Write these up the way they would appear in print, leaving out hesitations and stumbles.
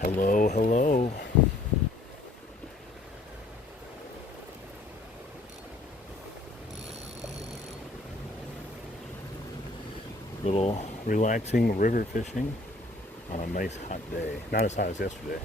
Hello, hello. Little relaxing river fishing on a nice hot day. Not as hot as yesterday.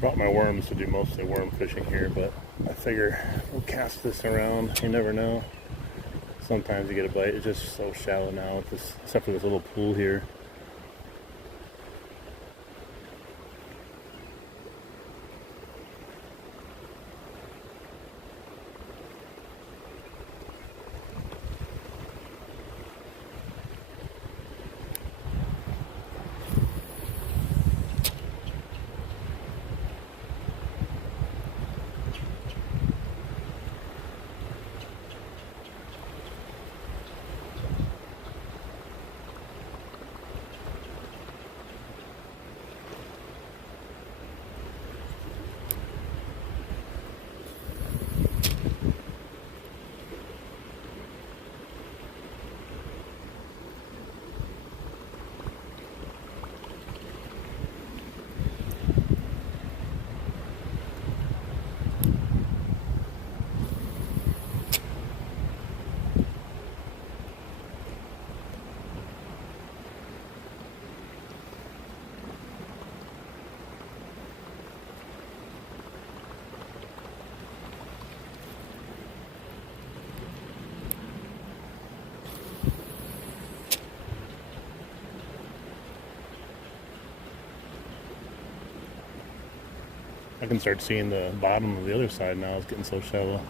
Brought my worms to do mostly worm fishing here, but I figure we'll cast this around. You never know. Sometimes you get a bite. It's just so shallow now, with this, except for this little pool here. I can start seeing the bottom of the other side now. It's getting so shallow.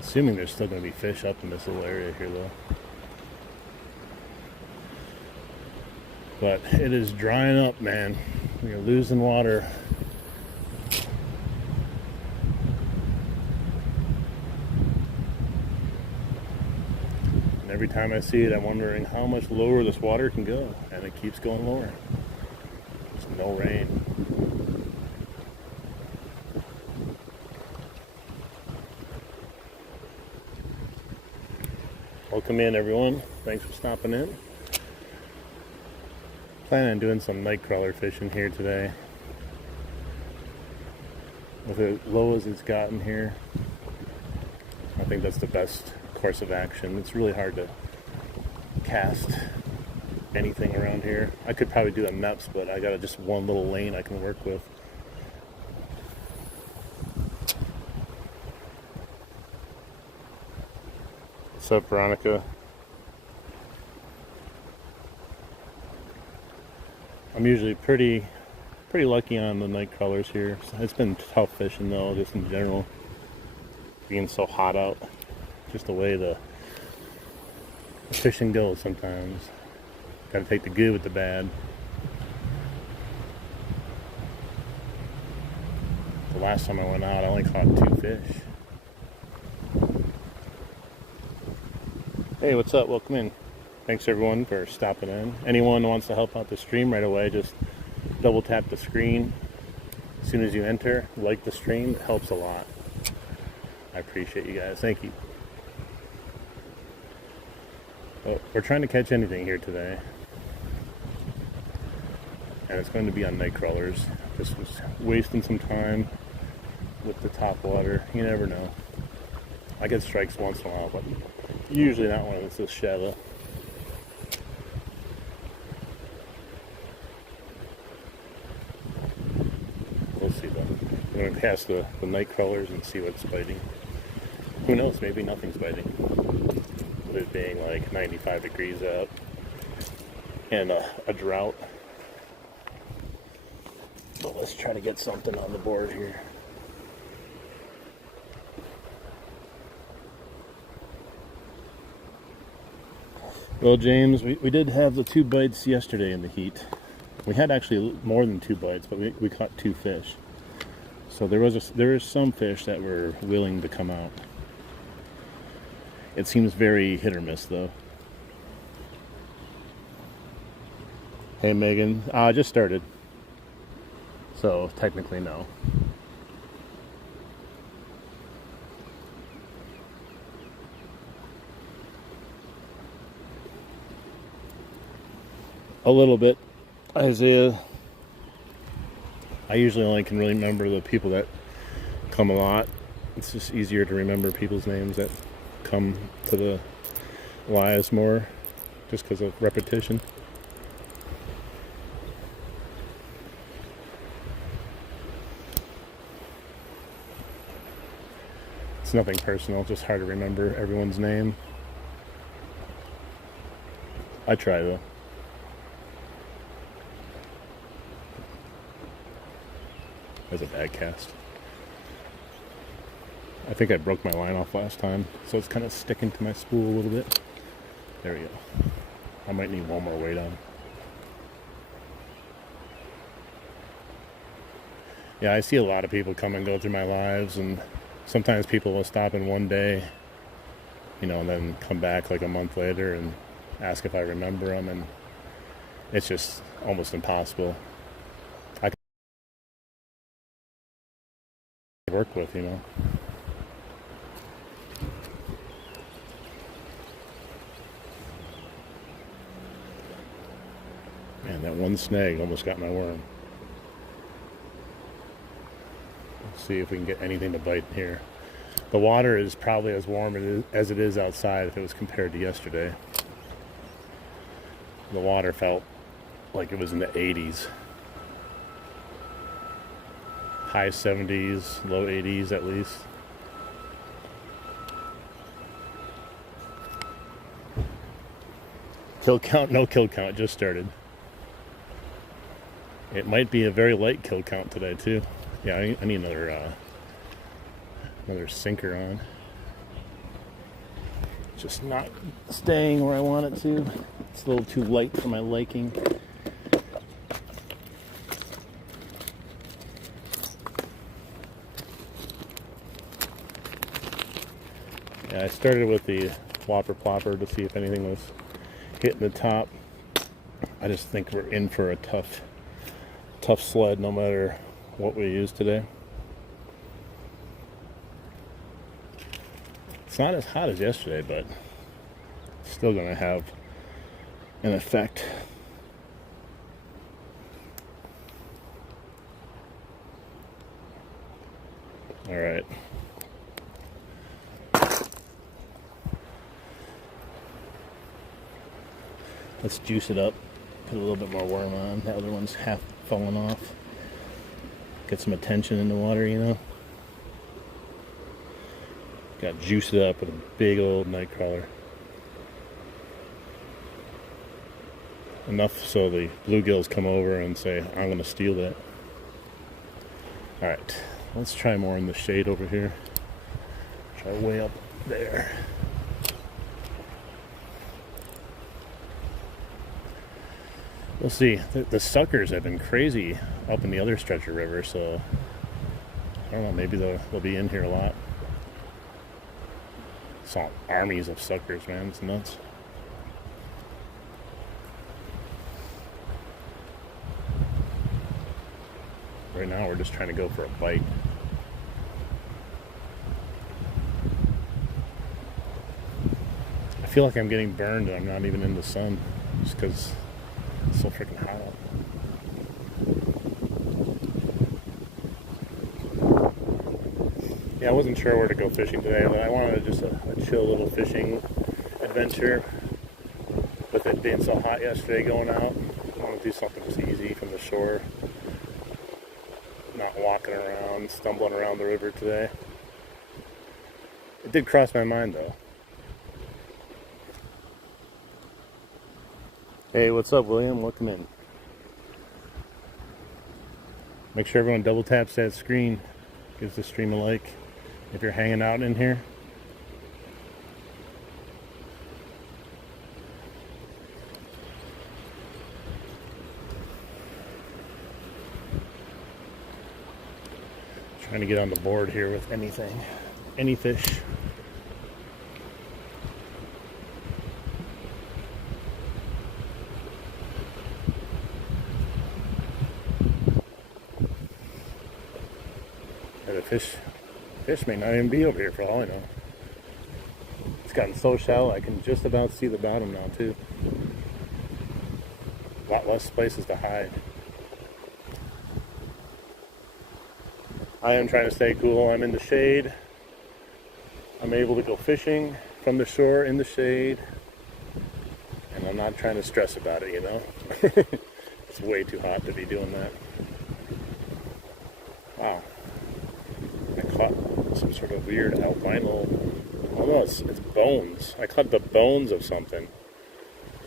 Assuming there's still going to be fish up in this little area here, though. But it is drying up, man. We are losing water. And every time I see it, I'm wondering how much lower this water can go. And it keeps going lower. There's no rain. Welcome in, everyone. Thanks for stopping in. Planning on doing some night crawler fishing here today. With as low as it's gotten here, I think that's the best course of action. It's really hard to cast anything around here. I could probably do a MEPS, but I got just one little lane I can work with. What's up, Veronica? I'm usually pretty lucky on the night crawlers here. It's been tough fishing though, just in general. Being so hot out. Just the way the fishing goes sometimes. Gotta take the good with the bad. The last time I went out, I only caught 2 fish. Hey, what's up? Welcome in. Thanks everyone for stopping in. Anyone who wants to help out the stream right away, just double tap the screen. As soon as you enter, like the stream, it helps a lot. I appreciate you guys. Thank you. Well, we're trying to catch anything here today. And it's going to be on night crawlers. This was wasting some time with the top water. You never know. I get strikes once in a while, but usually not when it's this shallow. We'll see though. I'm going to cast the night crawlers and see what's biting. Who knows, maybe nothing's biting. With it being like 95 degrees out and a drought. Let's try to get something on the board here. Well, James, we did have the 2 bites yesterday in the heat. We had actually more than 2 bites, but we caught 2 fish. So there is some fish that were willing to come out. It seems very hit or miss, though. Hey, Megan. I just started. So technically, no. A little bit. Isaiah. I usually only can really remember the people that come a lot. It's just easier to remember people's names that come to the lives more, just because of repetition. It's nothing personal, just hard to remember everyone's name. I try though. That's a bad cast. I think I broke my line off last time, so it's kind of sticking to my spool a little bit. There we go. I might need one more weight on. Yeah, I see a lot of people come and go through my lives, and sometimes people will stop in one day, and then come back like a month later and ask if I remember them, and it's just almost impossible. I can work with, Man, that one snag almost got my worm. Let's see if we can get anything to bite here. The water is probably as warm as it is outside if it was compared to yesterday. The water felt like it was in the 80s. High 70s, low 80s at least. Kill count, no kill count, just started. It might be a very light kill count today too. Yeah, I need another sinker on. Just not staying where I want it to. It's a little too light for my liking. Yeah, I started with the whopper plopper to see if anything was hitting the top. I just think we're in for a tough sled no matter what we use today. It's not as hot as yesterday, but it's still going to have an effect. All right. Let's juice it up. Put a little bit more worm on. The other one's half falling off. Get some attention in the water, Got to juice it up with a big old night crawler. Enough so the bluegills come over and say, I'm going to steal that. Alright, let's try more in the shade over here. Try way up there. We'll see. The suckers have been crazy up in the other stretch of river, so I don't know, maybe they'll be in here a lot. Saw armies of suckers, man. It's nuts. Right now we're just trying to go for a bite. I feel like I'm getting burned and I'm not even in the sun just because it's so freaking hot out. Yeah, I wasn't sure where to go fishing today, but I wanted just a chill little fishing adventure. With it being so hot yesterday going out, I want to do something just easy from the shore. Not walking around, stumbling around the river today. It did cross my mind though. Hey, what's up, William? Welcome in. Make sure everyone double taps that screen. Gives the stream a like if you're hanging out in here. Trying to get on the board here with anything, any fish. And the fish may not even be over here for all I know. It's gotten so shallow I can just about see the bottom now too. A lot less places to hide. I am trying to stay cool. I'm in the shade. I'm able to go fishing from the shore in the shade. And I'm not trying to stress about it, you know? It's way too hot to be doing that. Wow. I caught some sort of weird albino. Oh no, it's bones. I caught the bones of something.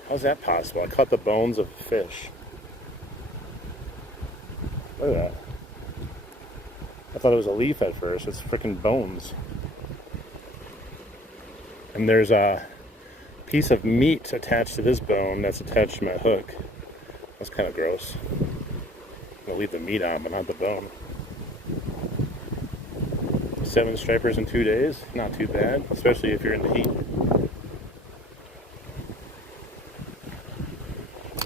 How's that possible? I caught the bones of a fish. Look at that. I thought it was a leaf at first. It's freaking bones. And there's a piece of meat attached to this bone that's attached to my hook. That's kind of gross. I'm gonna leave the meat on, but not the bone. 7 stripers in 2 days. Not too bad, especially if you're in the heat.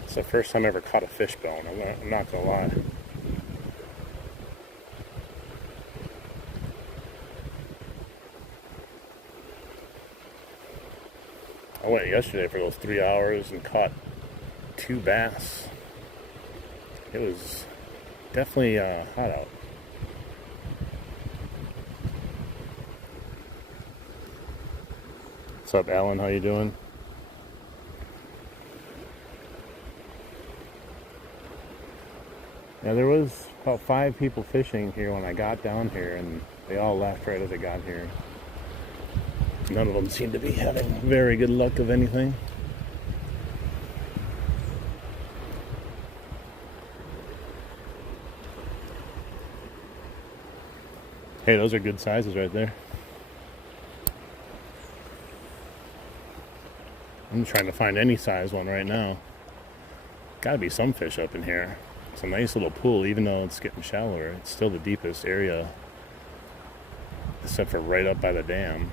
It's the first time I ever caught a fish bone. I'm not gonna lie. I went yesterday for those 3 hours and caught 2 bass. It was definitely hot out. What's up, Alan? How you doing? Yeah, there was about 5 people fishing here when I got down here, and they all left right as I got here. None of them seem to be having very good luck of anything. Hey, those are good sizes right there. I'm trying to find any size one right now. Gotta be some fish up in here. It's a nice little pool, even though it's getting shallower. It's still the deepest area, except for right up by the dam.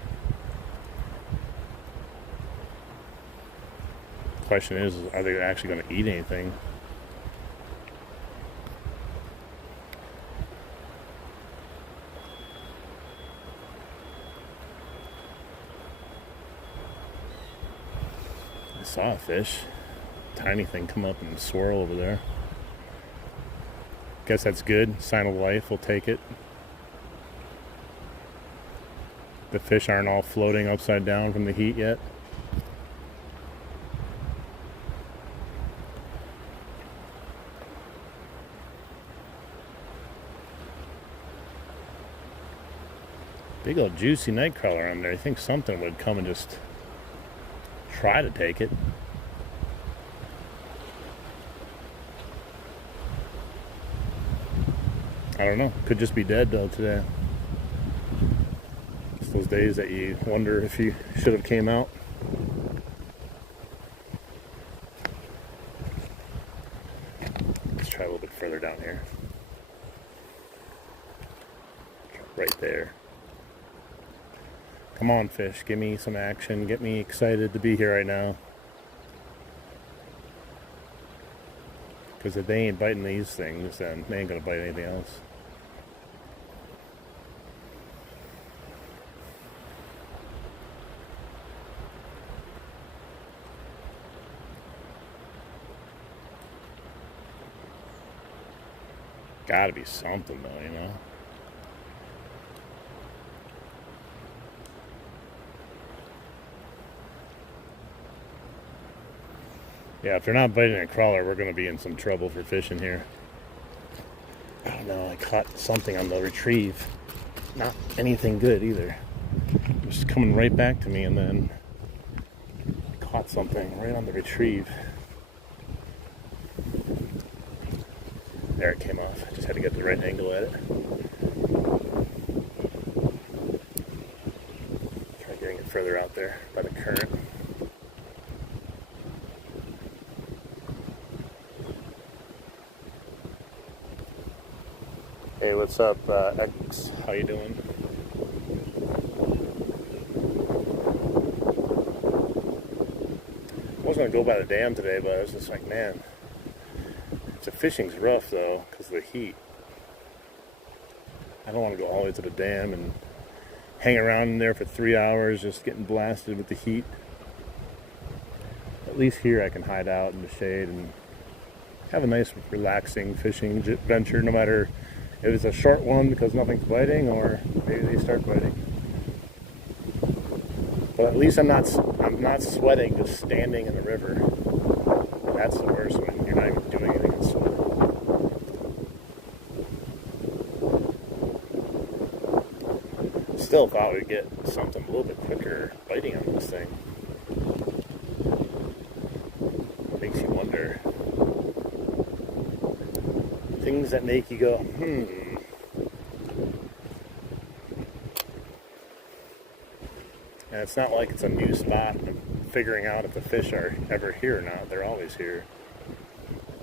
Question is, are they actually going to eat anything? I saw a fish, tiny thing, come up and swirl over there. Guess that's good. Sign of life. We'll take it. The fish aren't all floating upside down from the heat yet. Big old juicy nightcrawler on there. I think something would come and just try to take it. I don't know. Could just be dead though today. It's those days that you wonder if you should have came out. Let's try a little bit further down here. Right there. Come on, fish. Give me some action. Get me excited to be here right now. Because if they ain't biting these things, then they ain't going to bite anything else. Gotta be something though, you know? Yeah, if they're not biting a crawler, we're going to be in some trouble for fishing here. I don't know, I caught something on the retrieve. Not anything good either. It was coming right back to me, and then I caught something right on the retrieve. There, it came off. I just had to get the right angle at it. Try getting it further out there by the current. Hey, what's up, X? How you doing? I was gonna go by the dam today, but I was just like, man, the fishing's rough though because of the heat. I don't want to go all the way to the dam and hang around in there for 3 hours just getting blasted with the heat. At least here I can hide out in the shade and have a nice relaxing fishing venture, no matter if it's a short one because nothing's biting or maybe they start biting. But at least I'm not sweating just standing in the river. That's the worst when you're not even doing anything and sweat. Still thought we'd get something a little bit quicker biting on this thing. Makes you wonder. Things that make you go, And it's not like it's a new spot and figuring out if the fish are ever here or not. They're always here.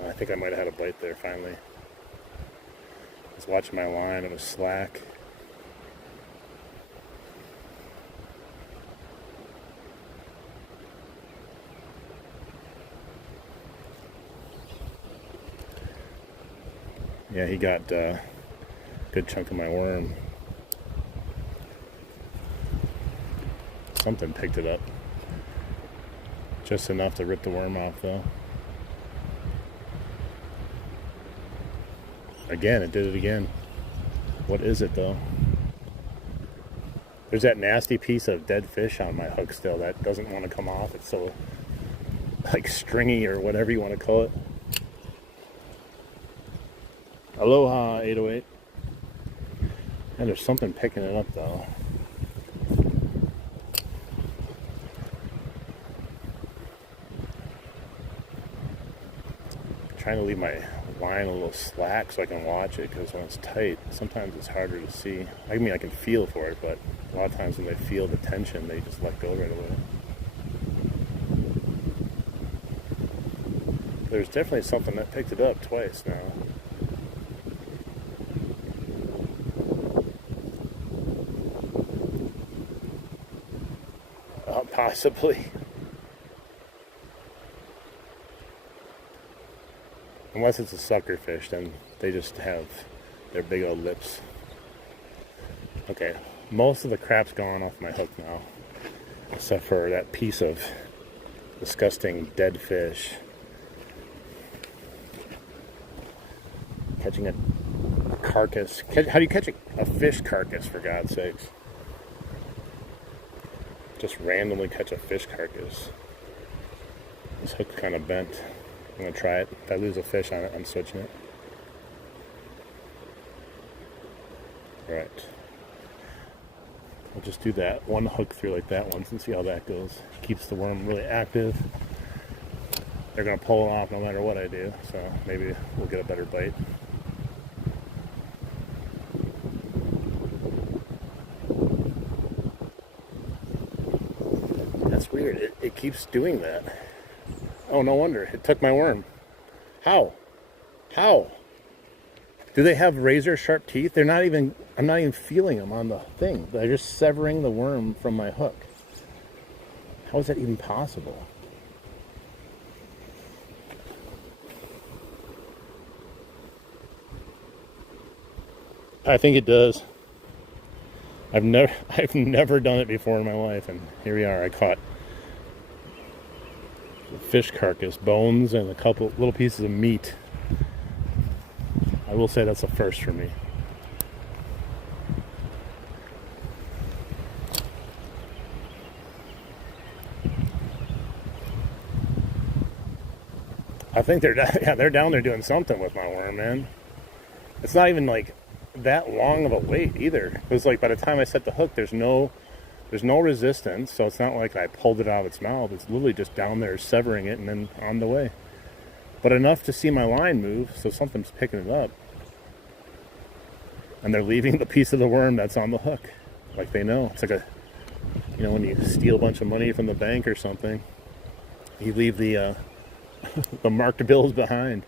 I think I might have had a bite there finally. I was watching my line, it was slack. Yeah, he got a good chunk of my worm. Something picked it up. Just enough to rip the worm off, though. Again, it did it again. What is it, though? There's that nasty piece of dead fish on my hook still that doesn't want to come off. It's so, like, stringy or whatever you want to call it. Aloha, 808. And there's something picking it up, though. Trying to leave my line a little slack so I can watch it, because when it's tight, sometimes it's harder to see. I mean, I can feel for it, but a lot of times when they feel the tension, they just let go right away. There's definitely something that picked it up twice now. Possibly. Unless it's a sucker fish, then they just have their big old lips. Okay, most of the crap's gone off my hook now, except for that piece of disgusting dead fish. Catching a carcass. How do you catch a fish carcass, for God's sakes? Just randomly catch a fish carcass. This hook's kind of bent. I'm going to try it. If I lose a fish on it, I'm switching it. Alright. We'll just do that. One hook through like that once and see how that goes. Keeps the worm really active. They're going to pull it off no matter what I do, so maybe we'll get a better bite. That's weird. It keeps doing that. Oh, no wonder. It took my worm. How? How? Do they have razor sharp teeth? They're not even, I'm not even feeling them on the thing. They're just severing the worm from my hook. How is that even possible? I think it does. I've never done it before in my life, and here we are. I caught fish carcass, bones, and a couple little pieces of meat. I will say that's a first for me. I think they're down there doing something with my worm, man. It's not even like that long of a wait either. It was like by the time I set the hook, there's no resistance, so it's not like I pulled it out of its mouth. It's literally just down there severing it and then on the way. but enough to see my line move, so something's picking it up. And they're leaving the piece of the worm that's on the hook. Like they know. It's like a, you know, when you steal a bunch of money from the bank or something, you leave the the marked bills behind.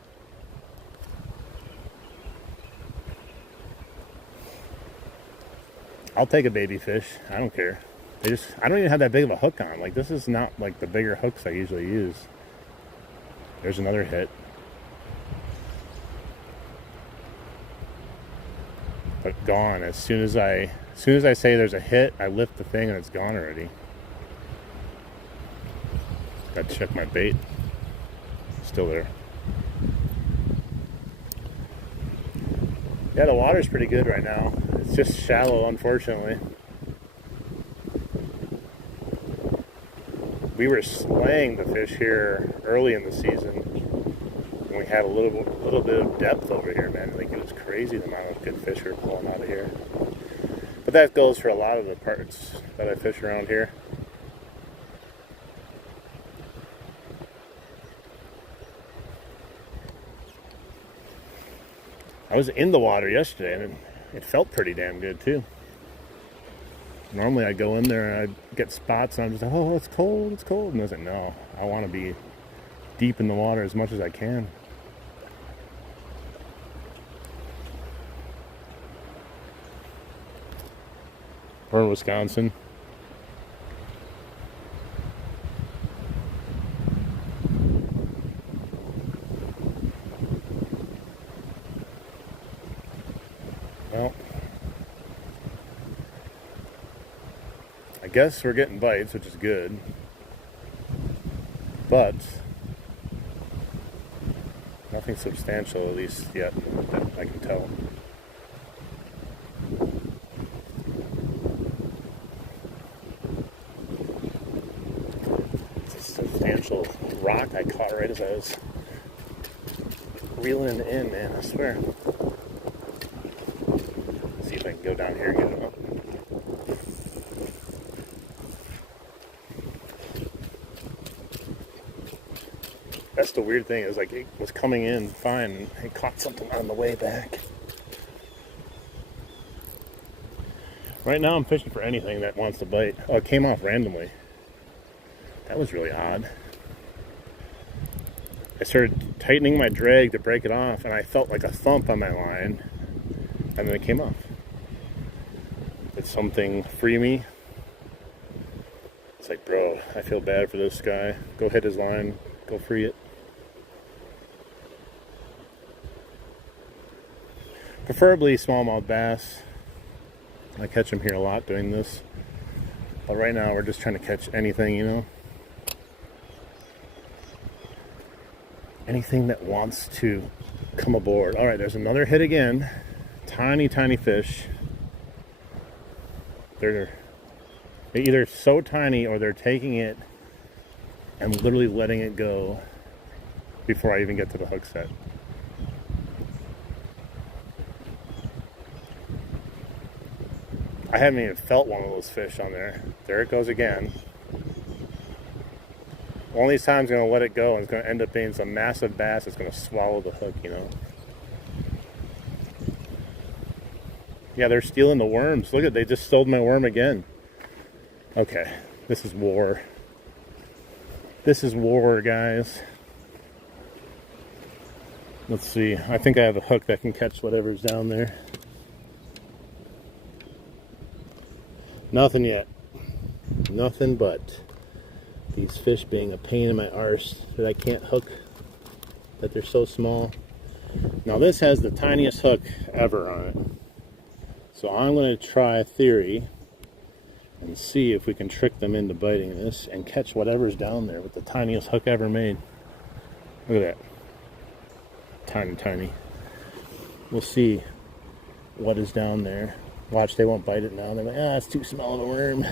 I'll take a baby fish. I don't care. I don't even have that big of a hook on. Like, this is not like the bigger hooks I usually use. There's another hit. But gone. As soon as I say there's a hit, I lift the thing and it's gone already. Got to check my bait. Still there. Yeah, the water's pretty good right now. It's just shallow, unfortunately. We were slaying the fish here early in the season, and we had a little bit of depth over here, man. Like, it was crazy the amount of good fish we were pulling out of here. But that goes for a lot of the parts that I fish around here. I was in the water yesterday, and it felt pretty damn good too. Normally I go in there and I get spots and I'm just like, oh, it's cold, it's cold. And I was like, no, I want to be deep in the water as much as I can. We're in Wisconsin. Well, I guess we're getting bites, which is good. But nothing substantial, at least yet, that I can tell. It's a substantial rock I caught right as I was reeling it in, man, I swear. See if I can go down here and get him up. That's the weird thing, is like it was coming in fine and it caught something on the way back. Right now I'm fishing for anything that wants to bite. Oh, it came off randomly. That was really odd. I started tightening my drag to break it off and I felt like a thump on my line and then it came off. Did something free me? It's like, bro, I feel bad for this guy. Go hit his line, go free it. Preferably smallmouth bass. I catch them here a lot doing this. But right now we're just trying to catch anything, you know. Anything that wants to come aboard. Alright, there's another hit again. Tiny, tiny fish. They're either so tiny or they're taking it and literally letting it go before I even get to the hook set. I haven't even felt one of those fish on there. There it goes again. One of these times I'm going to let it go and it's going to end up being some massive bass that's going to swallow the hook, you know. Yeah, they're stealing the worms. Look at, they just stole my worm again. Okay, this is war. This is war, guys. Let's see. I think I have a hook that can catch whatever's down there. Nothing yet. Nothing but these fish being a pain in my arse that I can't hook, that they're so small. Now this has the tiniest hook ever on it. So I'm going to try a theory and see if we can trick them into biting this and catch whatever's down there with the tiniest hook ever made. Look at that. Tiny, tiny. We'll see what is down there. Watch, they won't bite it now. They're like, ah, it's too small of a worm.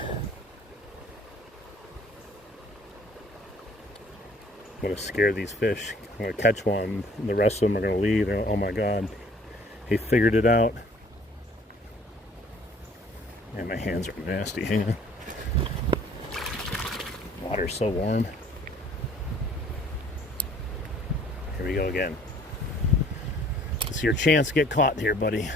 I'm going to scare these fish. I'm going to catch one, and the rest of them are going to leave. They're, oh my God, he figured it out. And my hands are nasty. Hang on. Water's so warm. Here we go again. It's your chance to get caught here, buddy.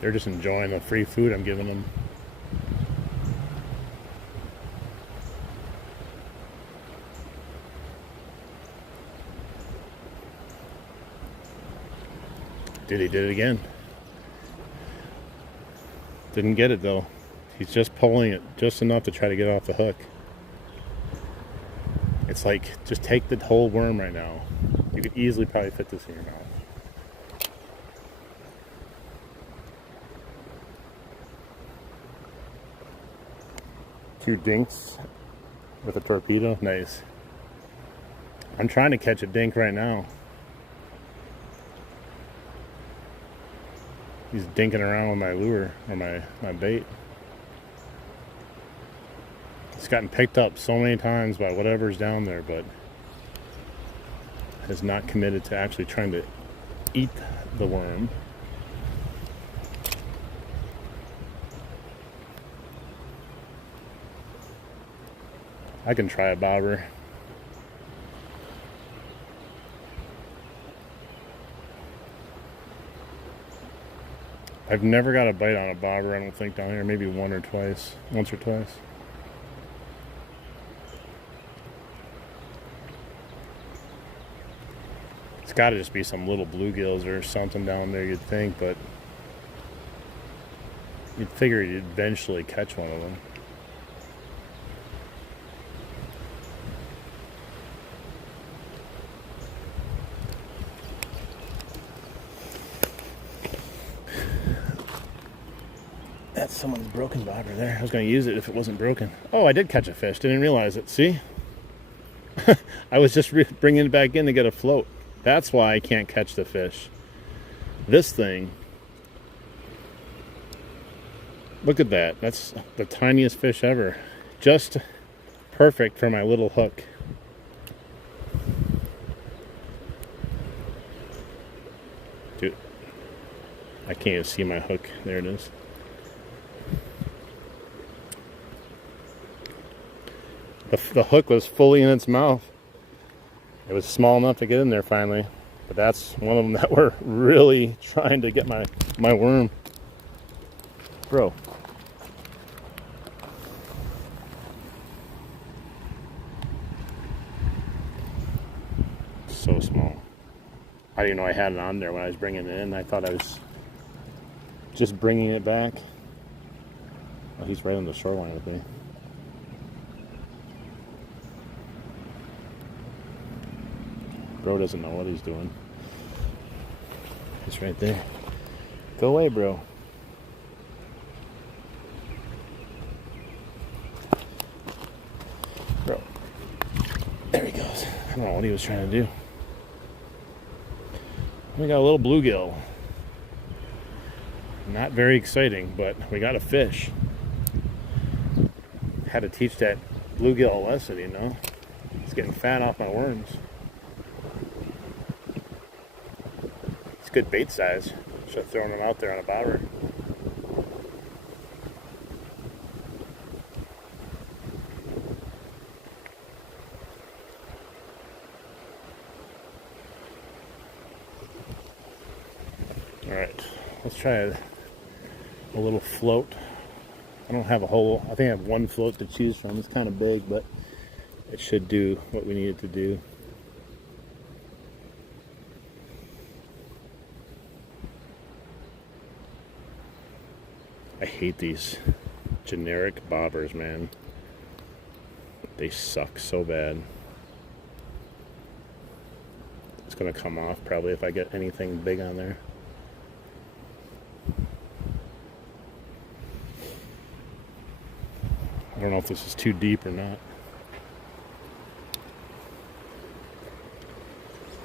They're just enjoying the free food I'm giving them. Dude, he did it again. Didn't get it though. He's just pulling it just enough to try to get off the hook. It's like, just take the whole worm right now. You could easily probably fit this in your mouth. Two dinks with a torpedo. Nice. I'm trying to catch a dink right now. He's dinking around with my lure, or my bait. It's gotten picked up so many times by whatever's down there, but has not committed to actually trying to eat the worm. I can try a bobber. I've never got a bite on a bobber, I don't think, down here. Maybe once or twice. It's got to just be some little bluegills or something down there, you'd think, but you'd figure you'd eventually catch one of them. That's someone's broken bobber there. I was going to use it if it wasn't broken. Oh, I did catch a fish. Didn't realize it. See? I was just bringing it back in to get a float. That's why I can't catch the fish. This thing. Look at that. That's the tiniest fish ever. Just perfect for my little hook. Dude, I can't even see my hook. There it is. The hook was fully in its mouth. It was small enough to get in there finally. But that's one of them that were really trying to get my worm. Bro. So small. I didn't know I had it on there when I was bringing it in. I thought I was just bringing it back. Oh, he's right on the shoreline with me. Bro doesn't know what he's doing. He's right there. Go away, bro. Bro. There he goes. I don't know what he was trying to do. We got a little bluegill. Not very exciting, but we got a fish. Had to teach that bluegill a lesson, you know. It's getting fat off my worms. It's good bait size. Should have thrown them out there on a bobber. Alright, let's try a little float. I don't have a whole, I think I have one float to choose from. It's kind of big, but it should do what we need it to do. I hate these generic bobbers, man. They suck so bad. It's gonna come off probably if I get anything big on there. I don't know if this is too deep or not.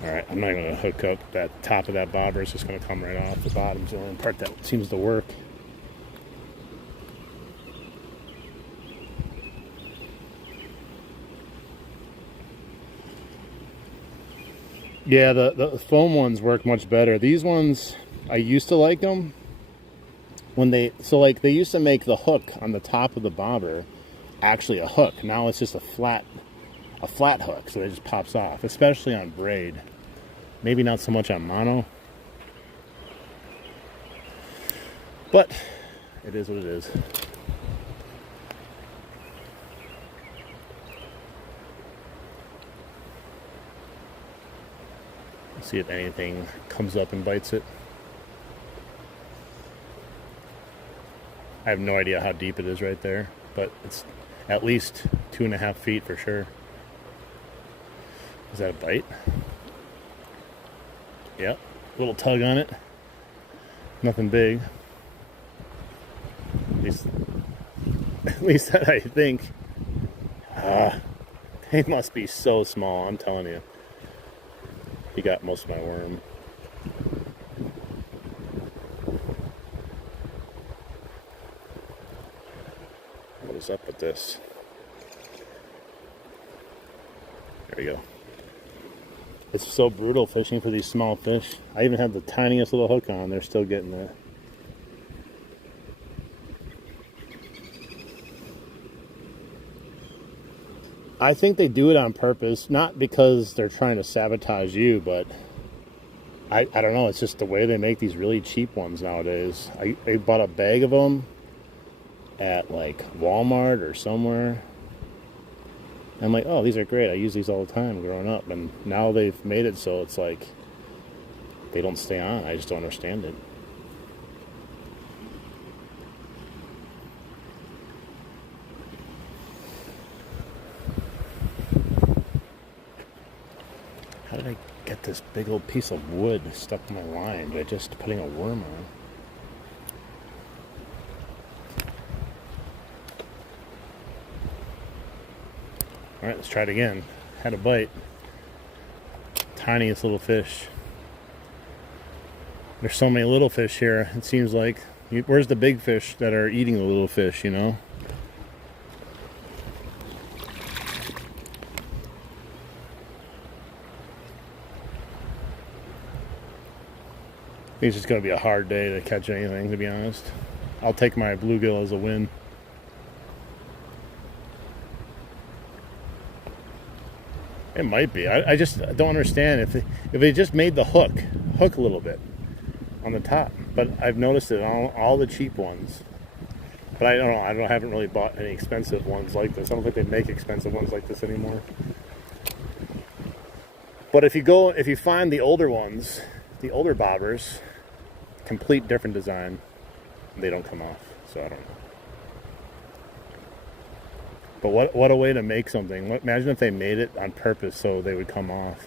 Alright, I'm not going to hook up that top of that bobber. It's just going to come right off. The bottom's the only part that seems to work. Yeah, the foam ones work much better. These ones, I used to like them. When they used to make the hook on the top of the bobber actually a hook. Now it's just a flat a flat hook, so it just pops off, especially on braid. Maybe not so much on mono, but it is what it is. See if anything comes up and bites it. I have no idea how deep it is right there, but it's at least 2.5 feet for sure. Is that a bite? Yep, little tug on it. Nothing big. At least that I think. They must be so small, I'm telling you. He got most of my worm. What is up with this? There we go. It's so brutal fishing for these small fish. I even had the tiniest little hook on. They're still getting it. I think they do it on purpose, not because they're trying to sabotage you, but I don't know. It's just the way they make these really cheap ones nowadays. I bought a bag of them at like Walmart or somewhere. I'm like, oh, these are great. I use these all the time growing up. And now they've made it so it's like they don't stay on. I just don't understand it. How did I get this big old piece of wood stuck in my line by just putting a worm on? Alright, let's try it again. Had a bite. Tiniest little fish. There's so many little fish here, it seems like. Where's the big fish that are eating the little fish, you know? I think it's just going to be a hard day to catch anything, to be honest. I'll take my bluegill as a win. It might be. I just don't understand if they just made the hook a little bit on the top. But I've noticed it on all the cheap ones. But I don't know. I haven't really bought any expensive ones like this. I don't think they make expensive ones like this anymore. But if you find the older ones, the older bobbers, complete different design, they don't come off. So I don't know. But what a way to make something. Imagine if they made it on purpose so they would come off.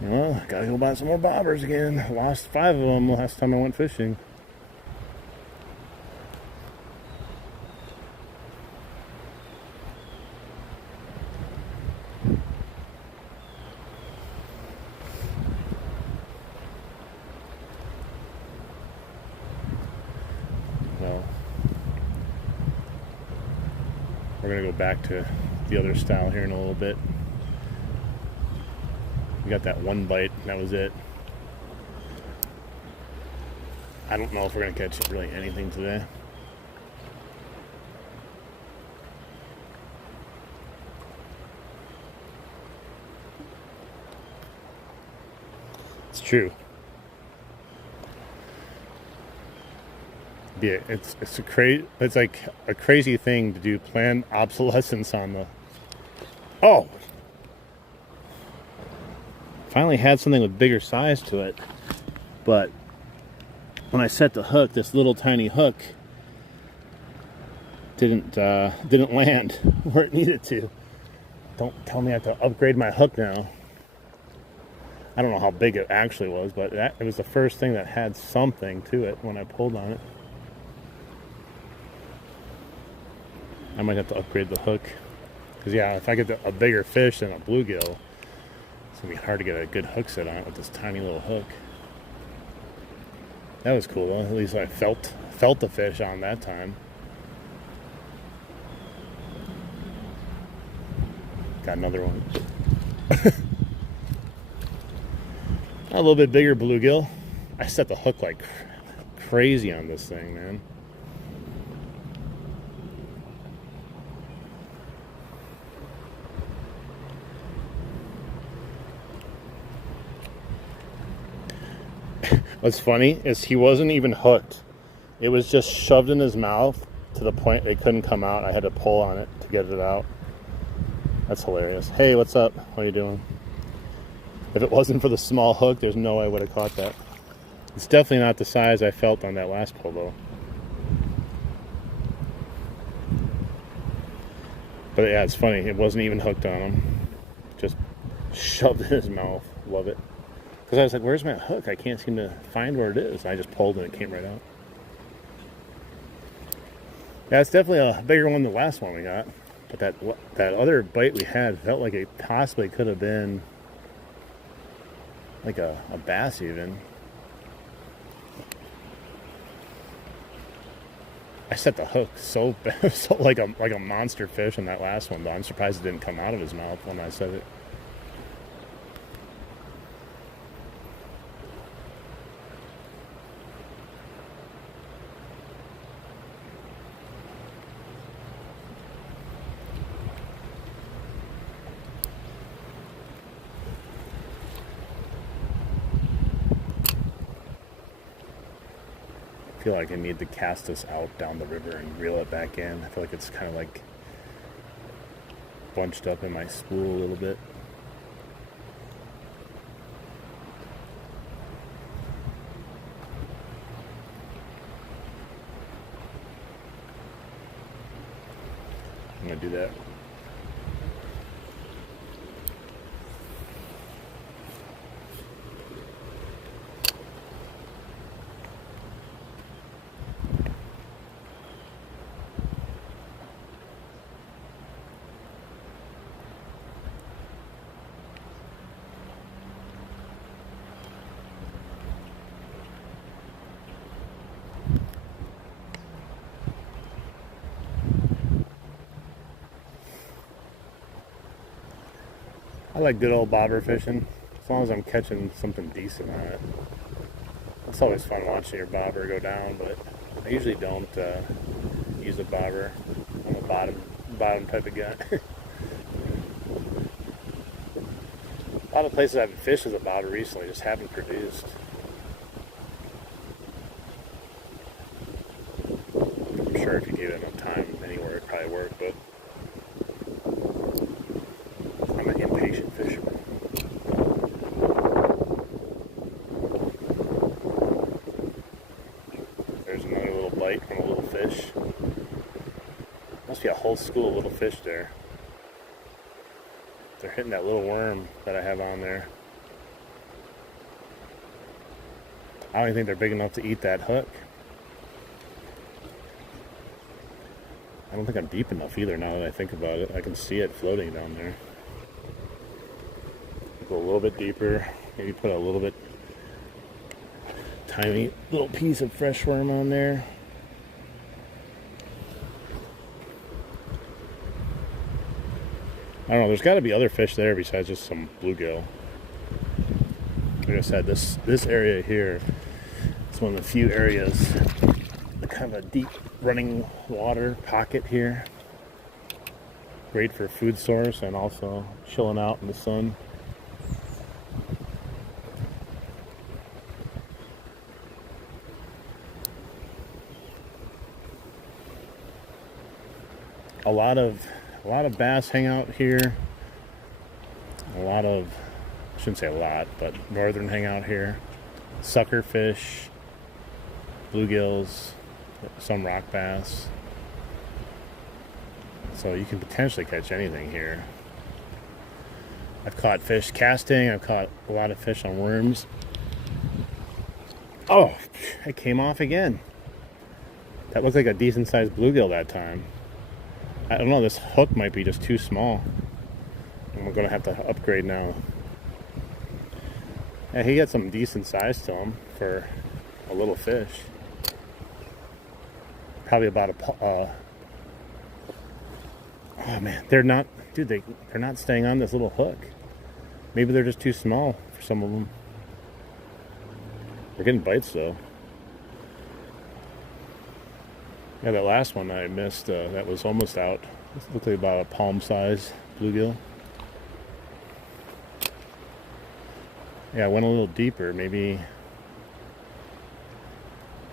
Well, gotta go buy some more bobbers again. Lost 5 of them last time I went fishing. Well, we're going to go back to the other style here in a little bit. We got that one bite, and that was it. I don't know if we're going to catch really anything today. It's true. Yeah, it's like a crazy thing to do planned obsolescence on the. Oh, finally had something with bigger size to it, but when I set the hook, this little tiny hook didn't land where it needed to. Don't tell me I have to upgrade my hook now. I don't know how big it actually was, but it was the first thing that had something to it when I pulled on it. I might have to upgrade the hook. Because, yeah, if I get a bigger fish than a bluegill, it's going to be hard to get a good hook set on it with this tiny little hook. That was cool, though. At least I felt the fish on that time. Got another one. A little bit bigger bluegill. I set the hook like crazy on this thing, man. What's funny is he wasn't even hooked. It was just shoved in his mouth to the point it couldn't come out. I had to pull on it to get it out. That's hilarious. Hey, what's up? How are you doing? If it wasn't for the small hook, there's no way I would have caught that. It's definitely not the size I felt on that last pull, though. But yeah, it's funny. It wasn't even hooked on him. Just shoved in his mouth. Love it. Because I was like, where's my hook? I can't seem to find where it is. And I just pulled and it came right out. Yeah, it's definitely a bigger one than the last one we got. But that other bite we had felt like it possibly could have been like a bass even. I set the hook so like a monster fish in that last one, though. I'm surprised it didn't come out of his mouth when I set it. I feel like I need to cast this out down the river and reel it back in. I feel like it's kind of like bunched up in my spool a little bit. I'm gonna do that. I like good old bobber fishing, as long as I'm catching something decent on it. It's always fun watching your bobber go down, but I usually don't use a bobber. I'm a bottom type of guy. A lot of places I've fished with a bobber recently just haven't produced. I'm sure if you gave it enough time anywhere it'd probably work, but I'm an impatient fisherman. There's another little bite from a little fish. Must be a whole school of little fish there. They're hitting that little worm that I have on there. I don't even think they're big enough to eat that hook. I don't think I'm deep enough either now that I think about it. I can see it floating down there. Go a little bit deeper, maybe put a little bit tiny little piece of fresh worm on there. I don't know, there's got to be other fish there besides just some bluegill. Like I said, this area here is one of the few areas, kind of a deep running water pocket here. Great for food source and also chilling out in the sun. A lot of bass hang out here. I shouldn't say a lot, but northern hang out here. Suckerfish, bluegills, some rock bass. So you can potentially catch anything here. I've caught fish casting. I've caught a lot of fish on worms. Oh, it came off again. That looked like a decent sized bluegill that time. I don't know, this hook might be just too small. And we're going to have to upgrade now. Yeah, he got some decent size to him for a little fish. Probably about oh man, they're not staying on this little hook. Maybe they're just too small for some of them. They're getting bites though. Yeah, that last one I missed, that was almost out. It looked like about a palm size bluegill. Yeah, I went a little deeper. Maybe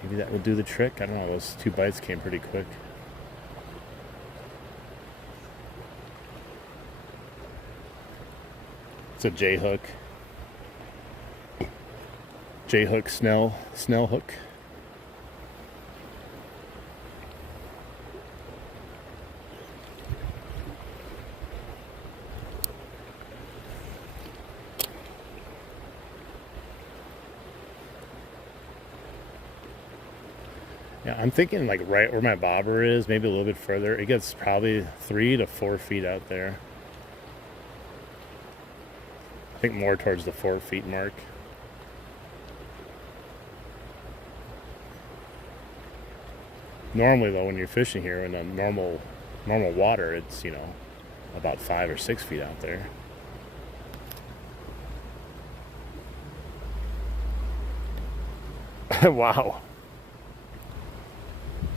Maybe that will do the trick. I don't know. Those 2 bites came pretty quick. It's a J hook. J hook snell hook. Yeah, I'm thinking like right where my bobber is, maybe a little bit further. It gets probably 3 to 4 feet out there. I think more towards the 4 feet mark. Normally though, when you're fishing here in a normal water, it's, you know, about 5 or 6 feet out there. Wow.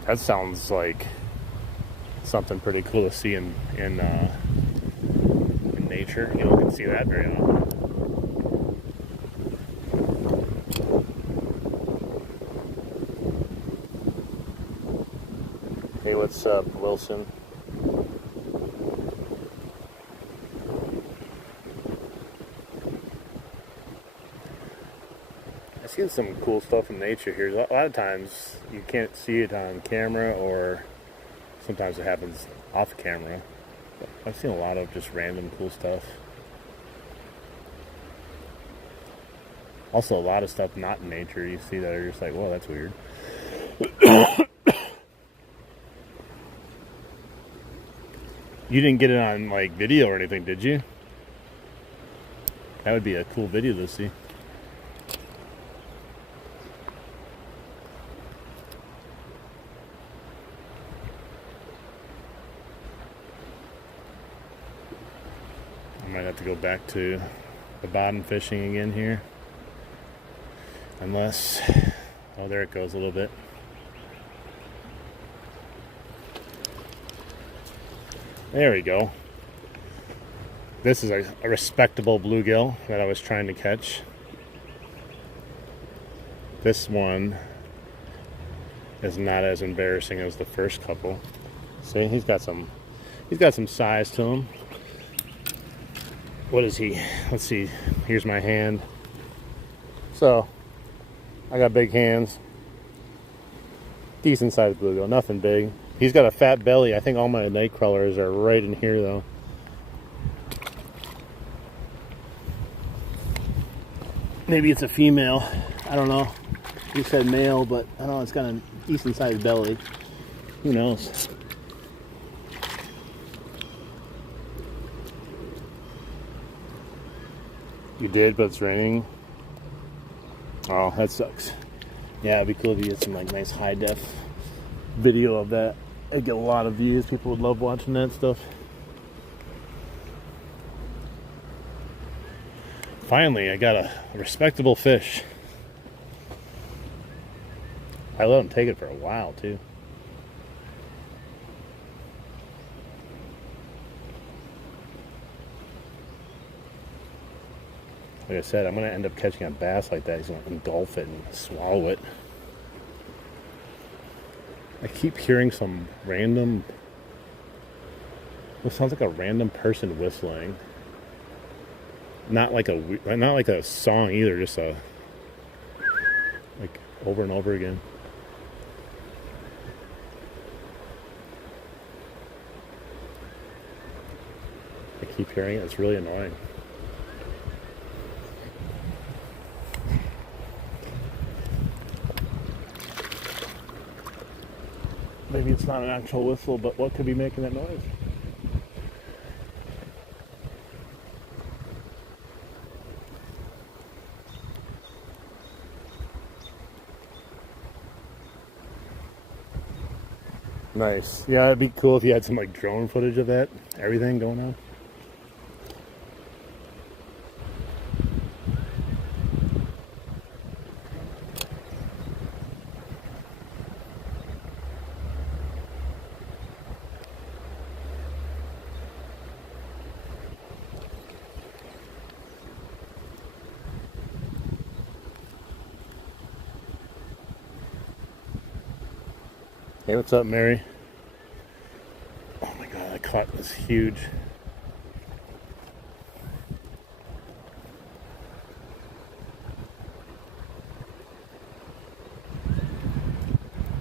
That sounds like something pretty cool to see in nature. You don't get to see that very often. Hey, what's up, Wilson? I've seen some cool stuff in nature here. A lot of times you can't see it on camera, or sometimes it happens off camera. But I've seen a lot of just random cool stuff. Also, a lot of stuff not in nature you see that are just like, whoa, that's weird. You didn't get it on like video or anything, did you? That would be a cool video to see. I might have to go back to the bottom fishing again here. Unless, oh, there it goes a little bit. There we go. This is a respectable bluegill that I was trying to catch. This one is not as embarrassing as the first couple. See, he's got some size to him. What is he? Let's see. Here's my hand. So, I got big hands. Decent sized bluegill, nothing big. He's got a fat belly. I think all my night crawlers are right in here though. Maybe it's a female. I don't know. You said male, but I don't know. It's got a decent sized belly. Who knows? You did, but it's raining. Oh, that sucks. Yeah, it'd be cool if you get some like nice high def video of that. It'd get a lot of views. People would love watching that stuff. Finally, I got a respectable fish. I let him take it for a while too. Like I said, I'm going to end up catching a bass like that. He's going to engulf it and swallow it. I keep hearing some random... It sounds like a random person whistling. Not like a song either, just a... like over and over again. I keep hearing it. It's really annoying. Maybe it's not an actual whistle, but what could be making that noise? Nice. Yeah, it'd be cool if you had some like drone footage of that, everything going on. Hey, what's up, Mary? Oh my god, I caught this huge.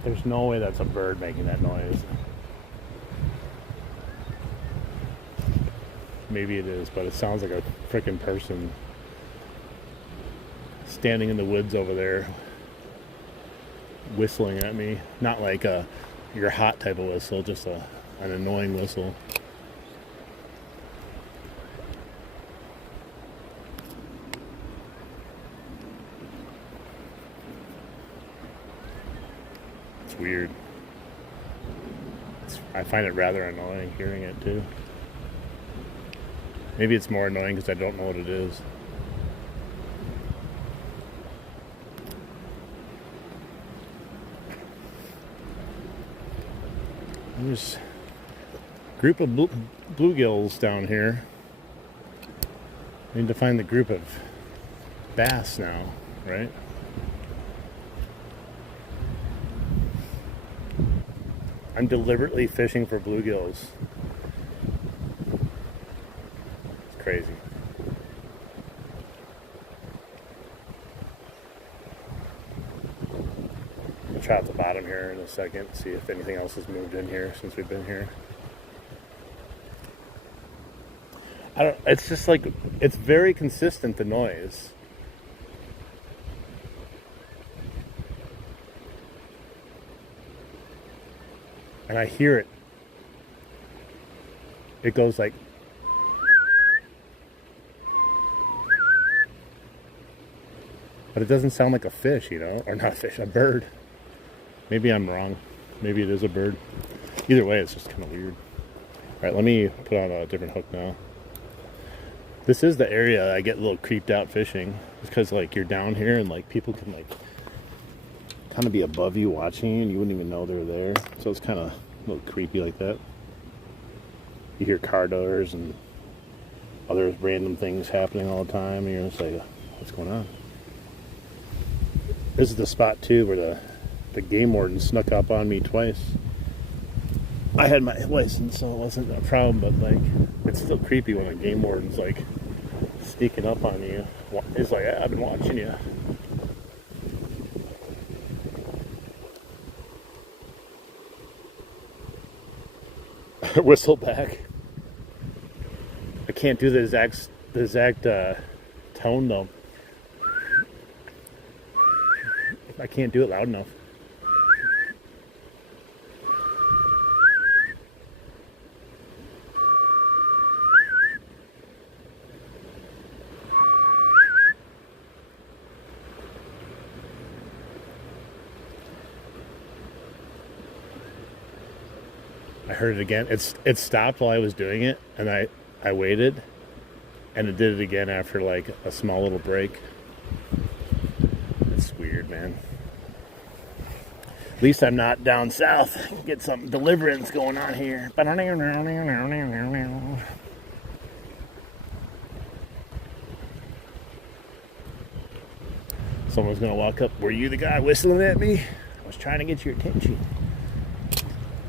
There's no way that's a bird making that noise. Maybe it is, but it sounds like a freaking person standing in the woods over there whistling at me. Not like a you're hot type of whistle, just an annoying whistle. It's weird. I find it rather annoying hearing it too. Maybe it's more annoying because I don't know what it is. There's a group of bluegills down here. I need to find the group of bass now, right? I'm deliberately fishing for bluegills. It's crazy. I'll try out the bottom here in a second, see if anything else has moved in here since we've been here. It's just like, it's very consistent, the noise. And I hear it. It goes like, but it doesn't sound like a fish, you know, or not a fish, a bird. Maybe I'm wrong. Maybe it is a bird. Either way, it's just kind of weird. All right, let me put on a different hook now. This is the area I get a little creeped out fishing. It's because like you're down here and like people can like kind of be above you watching you and you wouldn't even know they're there. So it's kind of a little creepy like that. You hear car doors and other random things happening all the time and you're just like, what's going on? This is the spot too where the game warden snuck up on me twice. I had my license, so it wasn't a problem, but like it's still creepy when a game warden's like sneaking up on you. He's like, I've been watching you. Whistle back. I can't do the exact tone though. I can't do it loud enough. I heard it again. It stopped while I was doing it, and I waited, and it did it again after like a small little break. It's weird, man. At least I'm not down south. Get some deliverance going on here. Someone's gonna walk up. Were you the guy whistling at me? I was trying to get your attention.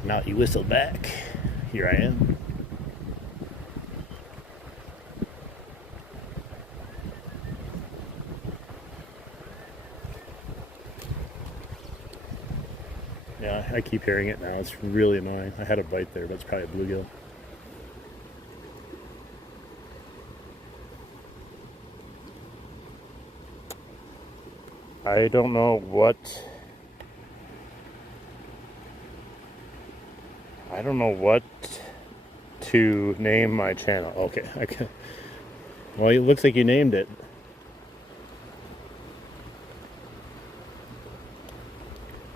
Now you whistled back. Here I am. Yeah, I keep hearing it now. It's really annoying. I had a bite there, but it's probably a bluegill. I don't know what to name my channel. Okay. Well, it looks like you named it.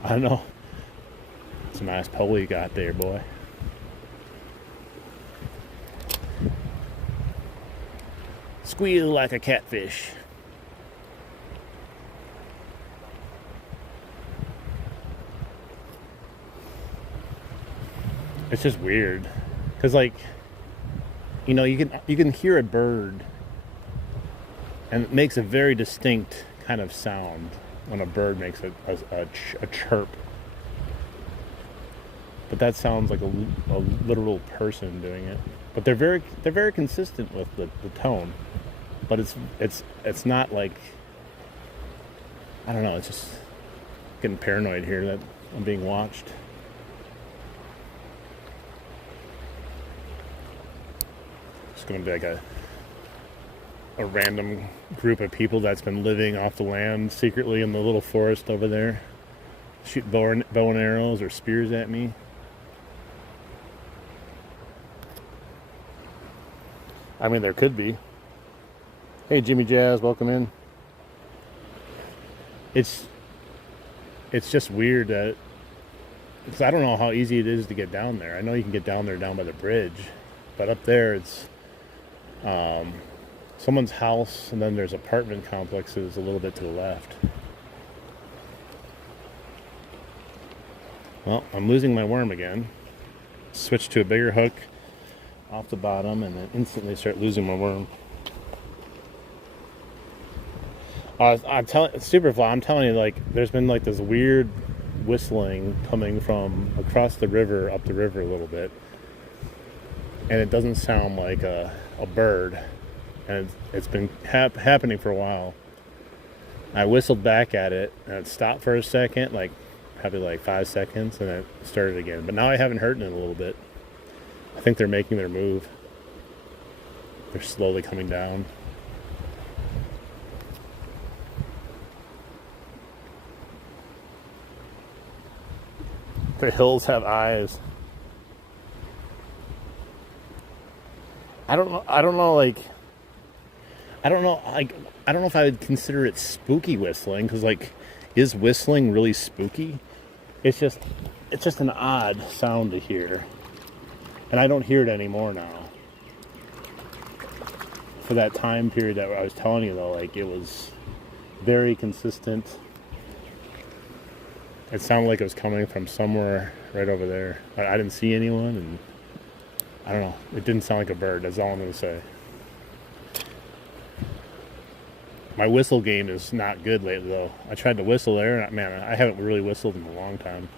I don't know. It's a nice pole you got there, boy. Squeal like a catfish. It's just weird, cause like, you know, you can hear a bird, and it makes a very distinct kind of sound when a bird makes a chirp. But that sounds like a literal person doing it. But they're very consistent with the tone. But it's not like, I don't know, it's just getting paranoid here that I'm being watched. It's going to be like a random group of people that's been living off the land secretly in the little forest over there. Shoot bow and arrows or spears at me. I mean, there could be. Hey, Jimmy Jazz, welcome in. It's just weird that, because I don't know how easy it is to get down there. I know you can get down there down by the bridge, but up there it's someone's house, and then there's apartment complexes a little bit to the left. Well, I'm losing my worm again. Switch to a bigger hook off the bottom, and then instantly start losing my worm. I'm telling Superfly, I'm telling you, like, there's been like this weird whistling coming from across the river, up the river a little bit, and it doesn't sound like a bird, and it's been happening for a while. I whistled back at it, and it stopped for a second, like probably like 5 seconds, and it started again. But now I haven't heard it in a little bit. I think they're making their move. They're slowly coming down. The hills have eyes. I don't know, like, I don't know if I would consider it spooky whistling, because, like, is whistling really spooky? It's just an odd sound to hear. And I don't hear it anymore now. For that time period that I was telling you, though, like, it was very consistent. It sounded like it was coming from somewhere right over there. I didn't see anyone, and I don't know. It didn't sound like a bird. That's all I'm going to say. My whistle game is not good lately, though. I tried to whistle there, and man, I haven't really whistled in a long time.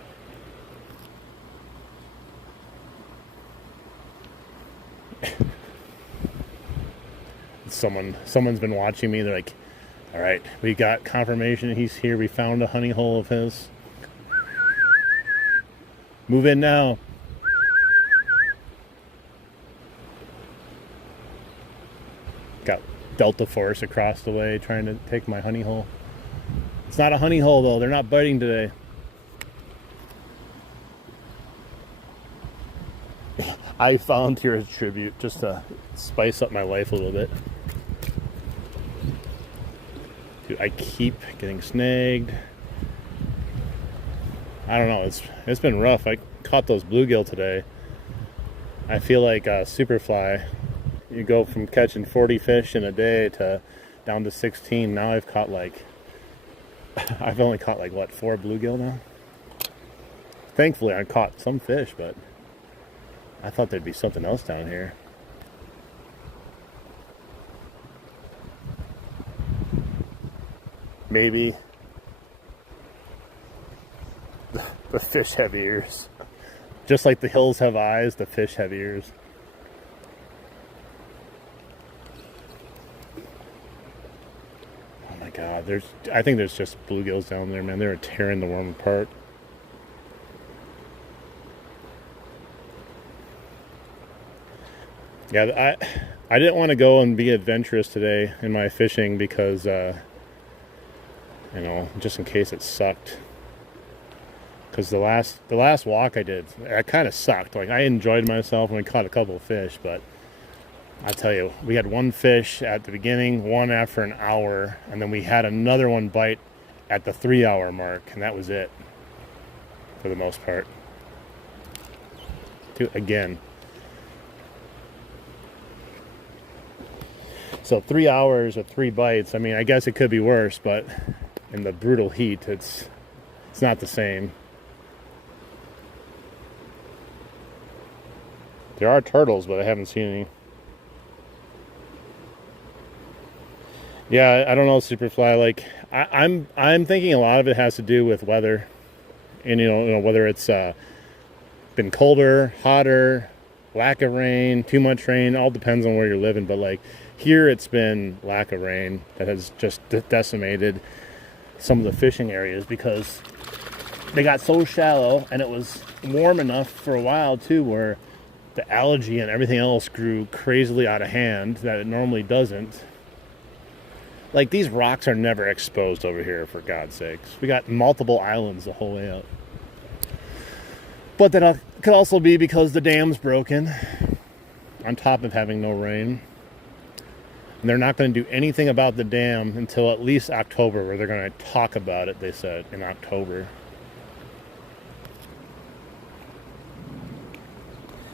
Someone's been watching me. They're like, all right, we got confirmation he's here. We found a honey hole of his. Move in now. Got Delta Force across the way trying to take my honey hole. It's not a honey hole, though. They're not biting today. I volunteer as tribute just to spice up my life a little bit. Dude, I keep getting snagged. I don't know, it's been rough. I caught those bluegill today. I feel like Superfly. You go from catching 40 fish in a day to down to 16. Now I've only caught like, what, 4 bluegill now? Thankfully I caught some fish, but I thought there'd be something else down here. Maybe. The fish have ears. Just like the hills have eyes, the fish have ears. Oh my God, I think there's just bluegills down there, man. They're tearing the worm apart. Yeah, I didn't want to go and be adventurous today in my fishing because, just in case it sucked. Because the last walk I did, it kind of sucked. Like, I enjoyed myself and we caught a couple of fish, but I tell you, we had one fish at the beginning, one after an hour, and then we had another one bite at the 3-hour mark, and that was it for the most part. Again. So 3 hours with 3 bites. I mean, I guess it could be worse, but in the brutal heat, it's not the same. There are turtles, but I haven't seen any. Yeah, I don't know, Superfly. Like, I'm thinking a lot of it has to do with weather, and you know whether it's been colder, hotter, lack of rain, too much rain. All depends on where you're living. But like here, it's been lack of rain that has just decimated some of the fishing areas because they got so shallow, and it was warm enough for a while too where the algae and everything else grew crazily out of hand that it normally doesn't. Like, these rocks are never exposed over here, for God's sakes. We got multiple islands the whole way out. But that could also be because the dam's broken, on top of having no rain. And they're not going to do anything about the dam until at least October, where they're going to talk about it, they said, in October.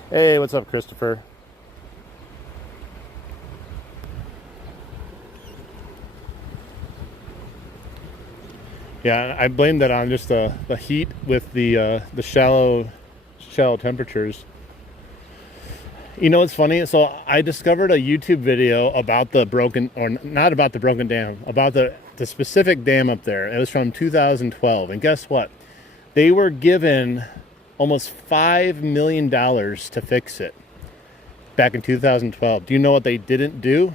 Hey, what's up, Christopher? Yeah, I blame that on just the heat with the shallow temperatures. You know what's funny? So I discovered a YouTube video about the broken, or not about the broken dam, about the specific dam up there. It was from 2012, and guess what? They were given almost $5 million to fix it back in 2012. Do you know what they didn't do?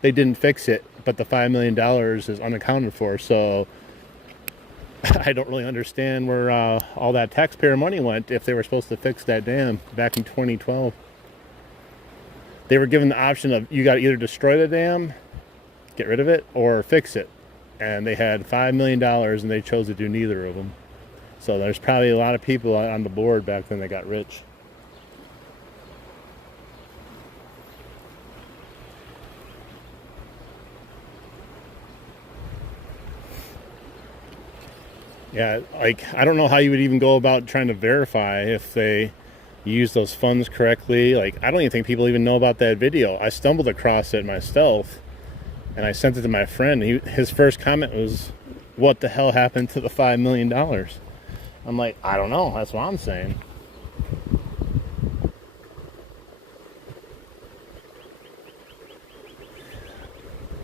They didn't fix it, but the $5 million is unaccounted for. So I don't really understand where all that taxpayer money went if they were supposed to fix that dam back in 2012. They were given the option of, you got to either destroy the dam, get rid of it, or fix it. And they had $5 million, and they chose to do neither of them. So there's probably a lot of people on the board back then that got rich. Yeah, like, I don't know how you would even go about trying to verify if they use those funds correctly. Like, I don't even think people even know about that video. I stumbled across it myself, and I sent it to my friend. His first comment was, what the hell happened to the $5 million? I'm like, I don't know. That's what I'm saying.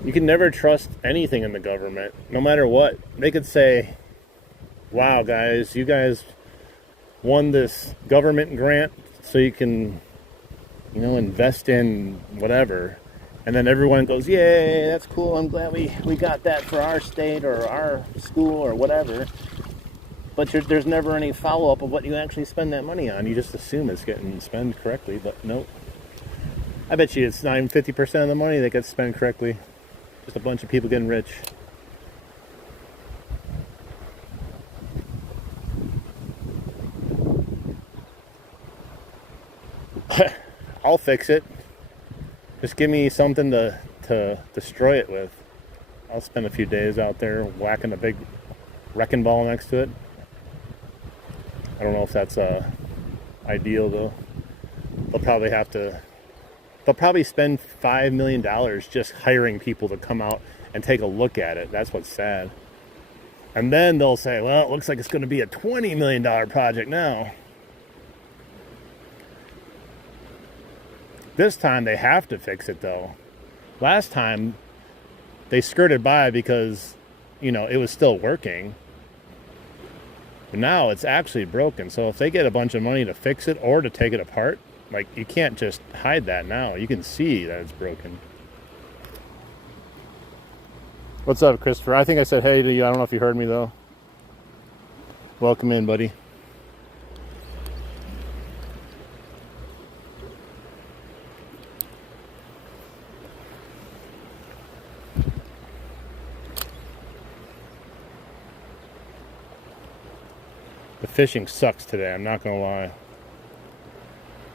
You can never trust anything in the government, no matter what. They could say, wow, guys, you guys won this government grant so you can, invest in whatever. And then everyone goes, yay, that's cool. I'm glad we got that for our state or our school or whatever. But there's never any follow-up of what you actually spend that money on. You just assume it's getting spent correctly, but nope. I bet you it's not even 50% of the money that gets spent correctly. Just a bunch of people getting rich. I'll fix it. Just give me something to destroy it with. I'll spend a few days out there whacking a big wrecking ball next to it. I don't know if that's ideal though. They'll probably spend $5 million just hiring people to come out and take a look at it. That's what's sad. And then they'll say, well, it looks like it's going to be a $20 million project now. This time they have to fix it though. Last time they skirted by because, it was still working. But now it's actually broken. So if they get a bunch of money to fix it or to take it apart, like, you can't just hide that now. You can see that it's broken. What's up, Christopher? I think I said hey to you. I don't know if you heard me though. Welcome in, buddy. The fishing sucks today, I'm not gonna lie.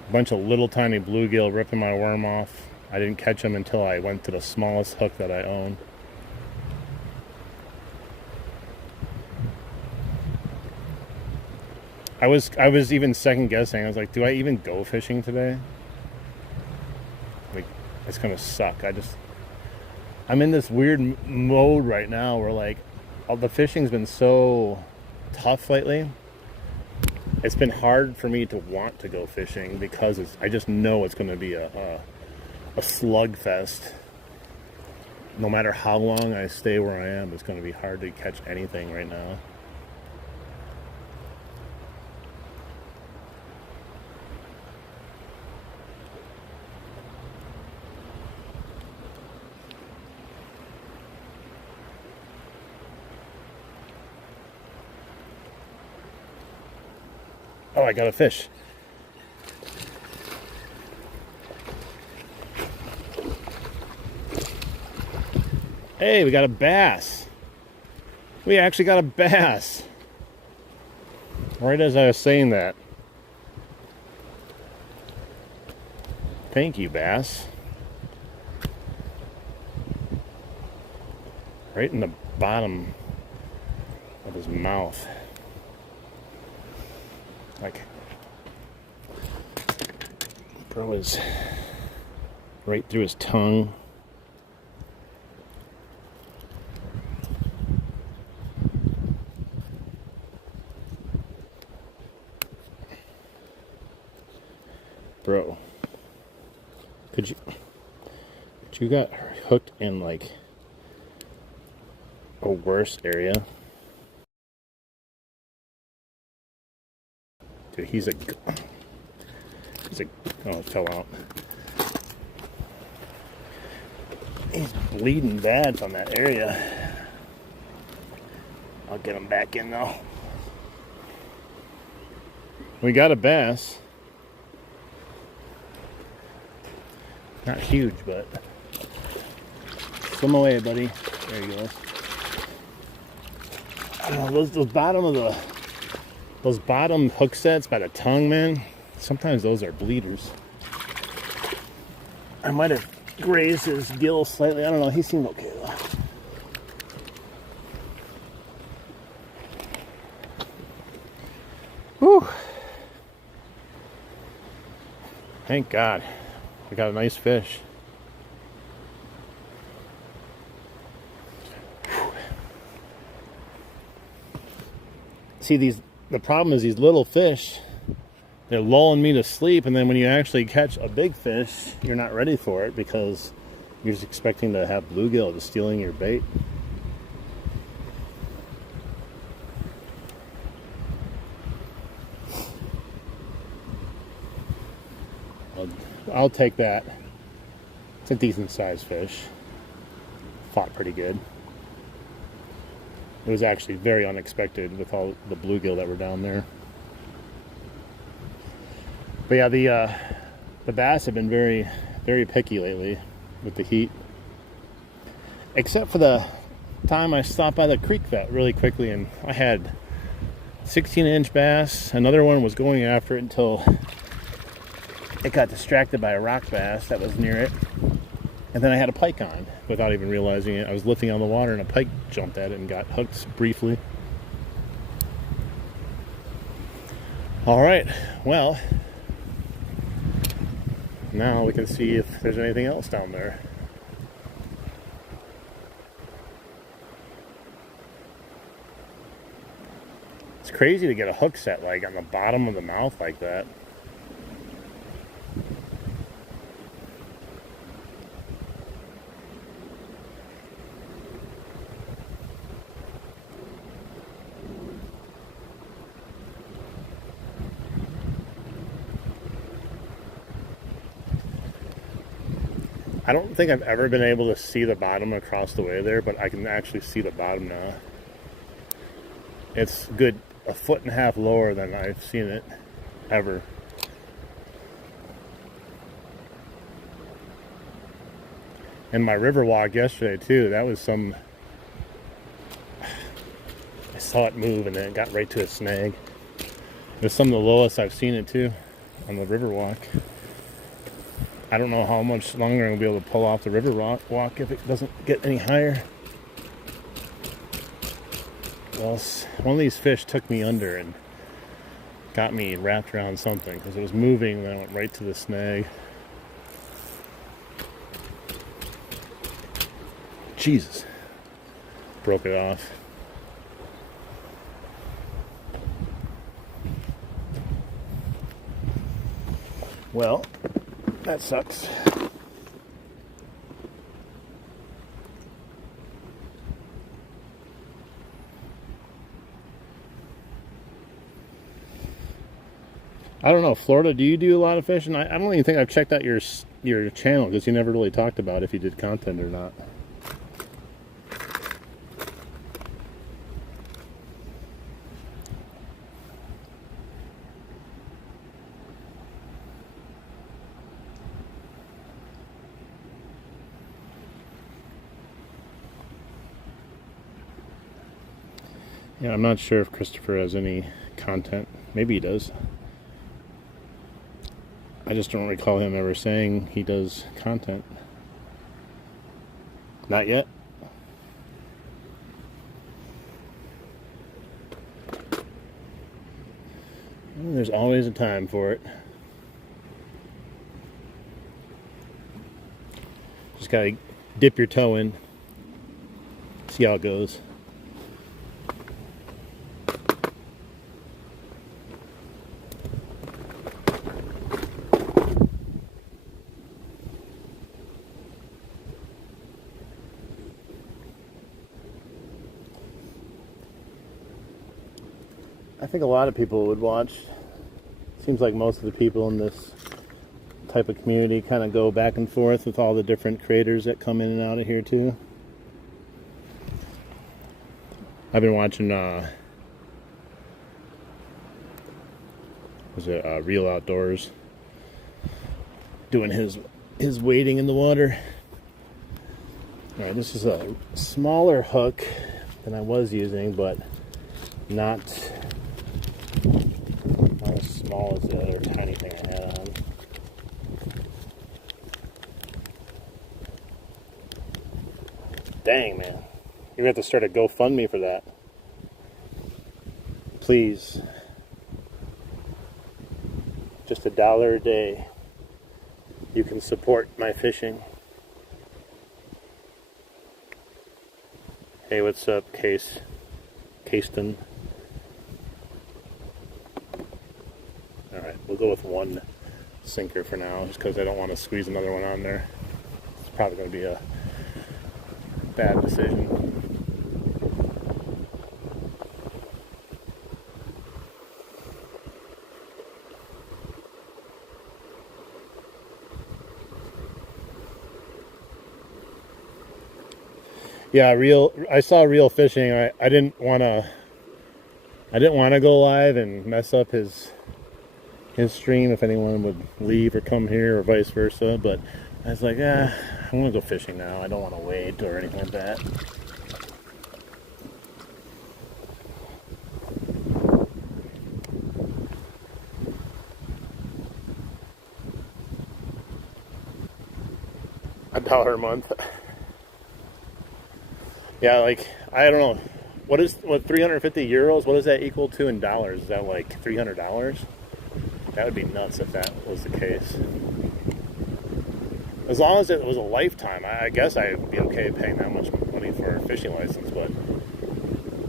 A bunch of little tiny bluegill ripping my worm off. I didn't catch them until I went to the smallest hook that I own. I was even second guessing. I was like, do I even go fishing today? Like, it's gonna suck. I'm in this weird mode right now where, like, all the fishing's been so tough lately. It's been hard for me to want to go fishing because I just know it's going to be a slugfest. No matter how long I stay where I am, it's going to be hard to catch anything right now. Oh, I got a fish. Hey, we got a bass. We actually got a bass. Right as I was saying that. Thank you, bass. Right in the bottom of his mouth. Like, bro is right through his tongue. Bro, could you got hooked in like a worse area? Dude, he's a, oh, it fell out. He's bleeding bad from that area. I'll get him back in though. We got a bass. Not huge, but swim away, buddy. There he goes. Oh, those bottom hook sets by the tongue, man. Sometimes those are bleeders. I might have grazed his gill slightly. I don't know. He seemed okay though. Whew. Thank God. We got a nice fish. Whew. See, the problem is these little fish, they're lulling me to sleep, and then when you actually catch a big fish, you're not ready for it because you're just expecting to have bluegill just stealing your bait. I'll take that. It's a decent sized fish. Fought pretty good. It was actually very unexpected with all the bluegill that were down there. But yeah, the bass have been very, very picky lately with the heat. Except for the time I stopped by the creek vet really quickly, and I had 16-inch bass. Another one was going after it until it got distracted by a rock bass that was near it. And then I had a pike on without even realizing it. I was lifting on the water and a pike jumped at it and got hooked briefly. All right, well, now we can see if there's anything else down there. It's crazy to get a hook set like on the bottom of the mouth like that. I don't think I've ever been able to see the bottom across the way there, but I can actually see the bottom now. It's good a foot and a half lower than I've seen it ever. And my river walk yesterday too, that was some, I saw it move and then it got right to a snag. It was some of the lowest I've seen it too on the river walk. I don't know how much longer I'm going to be able to pull off the river walk if it doesn't get any higher. Well, one of these fish took me under and got me wrapped around something because it was moving and then I went right to the snag. Jesus. Broke it off. Well, that sucks. I don't know, Florida, do you do a lot of fishing? I don't even think I've checked out your channel because you never really talked about if you did content or not. Yeah, I'm not sure if Christopher has any content. Maybe he does. I just don't recall him ever saying he does content. Not yet. Well, there's always a time for it. Just gotta dip your toe in. See how it goes. I think a lot of people would watch. Seems like most of the people in this type of community kind of go back and forth with all the different creators that come in and out of here too. I've been watching Real Outdoors doing his wading in the water. Alright, this is a smaller hook than I was using, but not as small as the other tiny thing I had on. Dang, man. You're going to have to start a GoFundMe for that. Please. Just $1 a day. You can support my fishing. Hey, what's up, Caston? Alright, we'll go with one sinker for now, just because I don't want to squeeze another one on there. It's probably going to be a bad decision. Yeah, I saw Real Fishing. I didn't want to go live and mess up his stream if anyone would leave or come here or vice versa, but I was like, I'm gonna go fishing now. I don't want to wait or anything like that. $1 a month. Yeah, like, I don't know. What 350 euros? What does that equal to in dollars? Is that like $300? That would be nuts if that was the case. As long as it was a lifetime, I guess I'd be okay paying that much money for a fishing license, but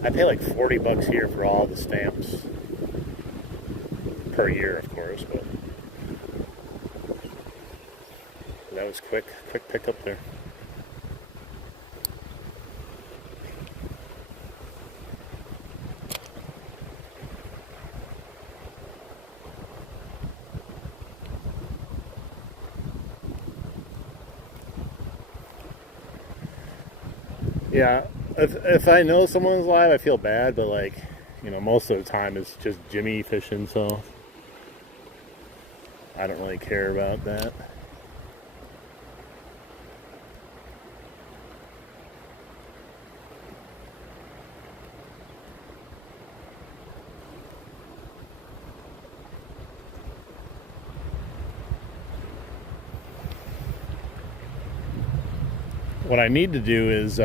I pay like $40 here for all the stamps. Per year, of course, but that was quick pickup there. Yeah, if I know someone's live, I feel bad, but like, most of the time it's just Jimmy fishing, so I don't really care about that. What I need to do is,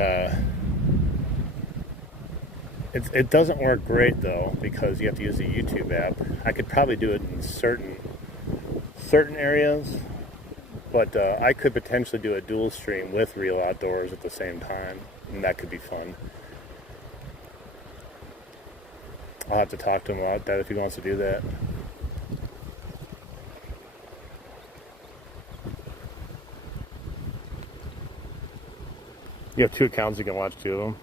it doesn't work great though, because you have to use the YouTube app. I could probably do it in certain areas, but I could potentially do a dual stream with Real Outdoors at the same time, and that could be fun. I'll have to talk to him about that if he wants to do that. You have 2 accounts, you can watch 2 of them.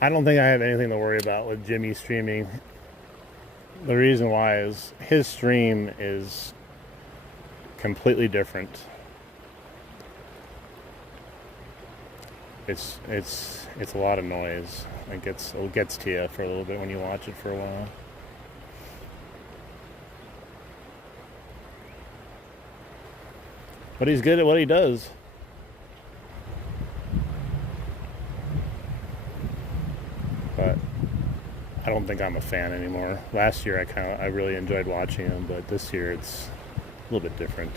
I don't think I have anything to worry about with Jimmy streaming. The reason why is his stream is completely different. It's a lot of noise. It gets to you for a little bit when you watch it for a while. But he's good at what he does. I don't think I'm a fan anymore. Last year I really enjoyed watching him, but this year it's a little bit different.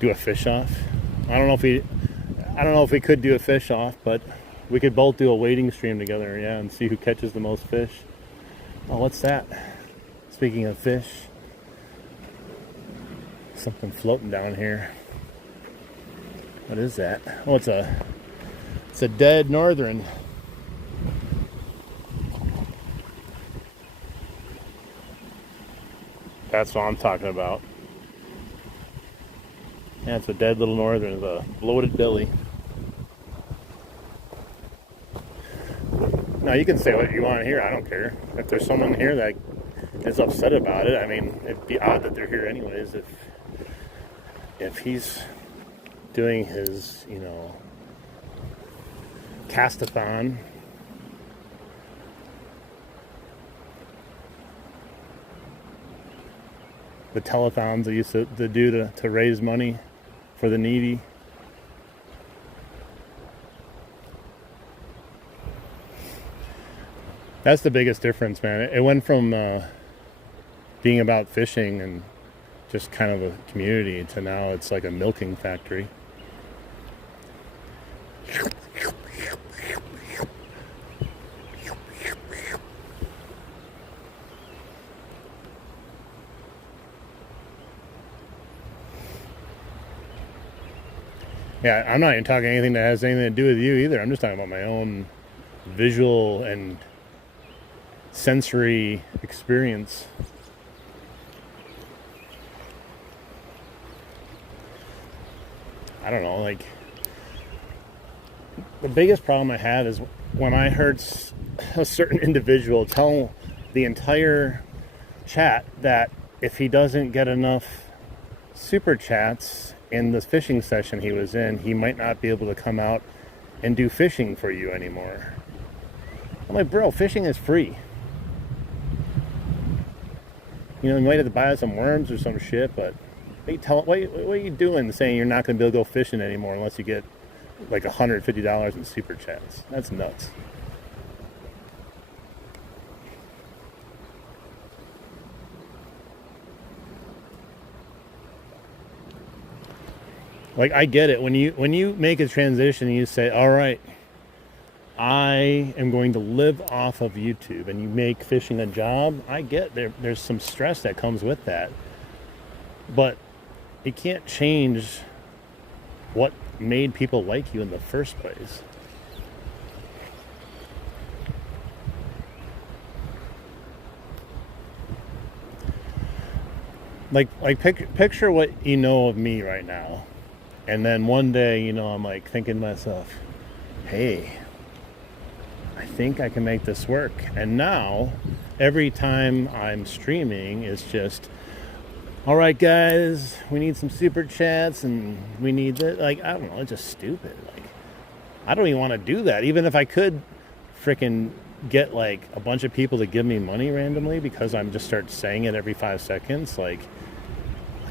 Do a fish off. I don't know if we could do a fish off, but we could both do a wading stream together, yeah, and see who catches the most fish. Oh, what's that? Speaking of fish, something floating down here. What is that? Oh, it's a dead northern. That's what I'm talking about. Yeah, it's a dead little northern, the bloated belly. Now you can say what you want here, I don't care. If there's someone here that is upset about it, I mean, it'd be odd that they're here anyways. If he's doing his, castathon, the telethons they used to do to raise money for the needy. That's the biggest difference, man. It went from being about fishing and just kind of a community to now it's like a milking factory. Yeah, I'm not even talking anything that has anything to do with you either. I'm just talking about my own visual and sensory experience. I don't know, like, the biggest problem I have is when I heard a certain individual tell the entire chat that if he doesn't get enough super chats in the fishing session he was in, he might not be able to come out and do fishing for you anymore. I'm like, bro, fishing is free. You might have to buy some worms or some shit, but what are you doing saying you're not going to be able to go fishing anymore unless you get like $150 in super chats? That's nuts. Like, I get it. When you make a transition and you say, all right, I am going to live off of YouTube, and you make fishing a job, I get there's some stress that comes with that. But it can't change what made people like you in the first place. Like picture what you know of me right now. And then one day, I'm like thinking to myself, hey, I think I can make this work. And now, every time I'm streaming, it's just, all right, guys, we need some super chats, and we need this. Like, I don't know, it's just stupid. Like, I don't even want to do that. Even if I could freaking get, like, a bunch of people to give me money randomly because I'm just start saying it every 5 seconds, like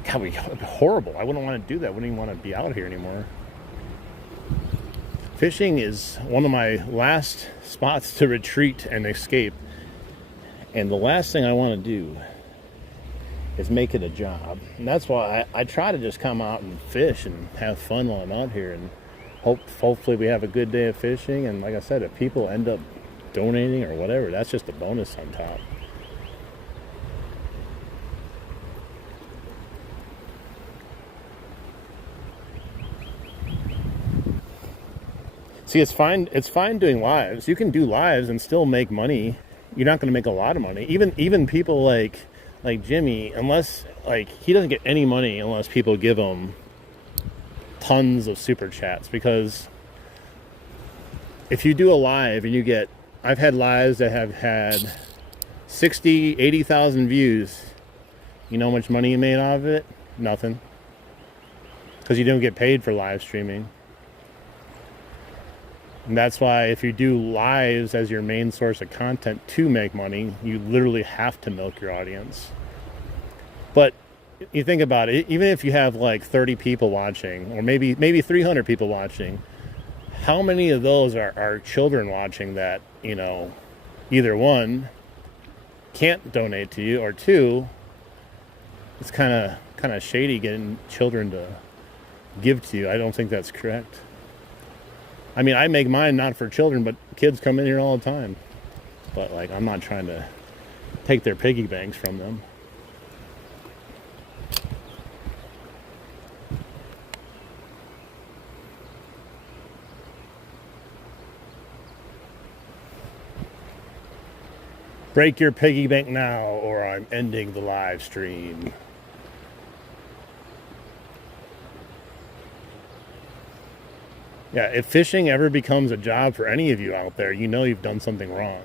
that would be horrible. I wouldn't want to do that. I wouldn't even want to be out here anymore. Fishing is one of my last spots to retreat and escape. And the last thing I want to do is make it a job. And that's why I try to just come out and fish and have fun while I'm out here. And hopefully we have a good day of fishing. And like I said, if people end up donating or whatever, that's just a bonus on top. See, it's fine doing lives. You can do lives and still make money. You're not going to make a lot of money. Even people like Jimmy, unless, like, he doesn't get any money unless people give him tons of super chats. Because if you do a live and you get, I've had lives that have had 60, 80,000 views. You know how much money you made off of it? Nothing. Because you don't get paid for live streaming. And that's why if you do lives as your main source of content to make money, you literally have to milk your audience. But you think about it, even if you have like 30 people watching, or maybe 300 people watching, how many of those are children watching that, either one, can't donate to you, or two, it's kind of shady getting children to give to you. I don't think that's correct. I mean, I make mine not for children, but kids come in here all the time. But like, I'm not trying to take their piggy banks from them. Break your piggy bank now, or I'm ending the live stream. Yeah, if fishing ever becomes a job for any of you out there, you know you've done something wrong.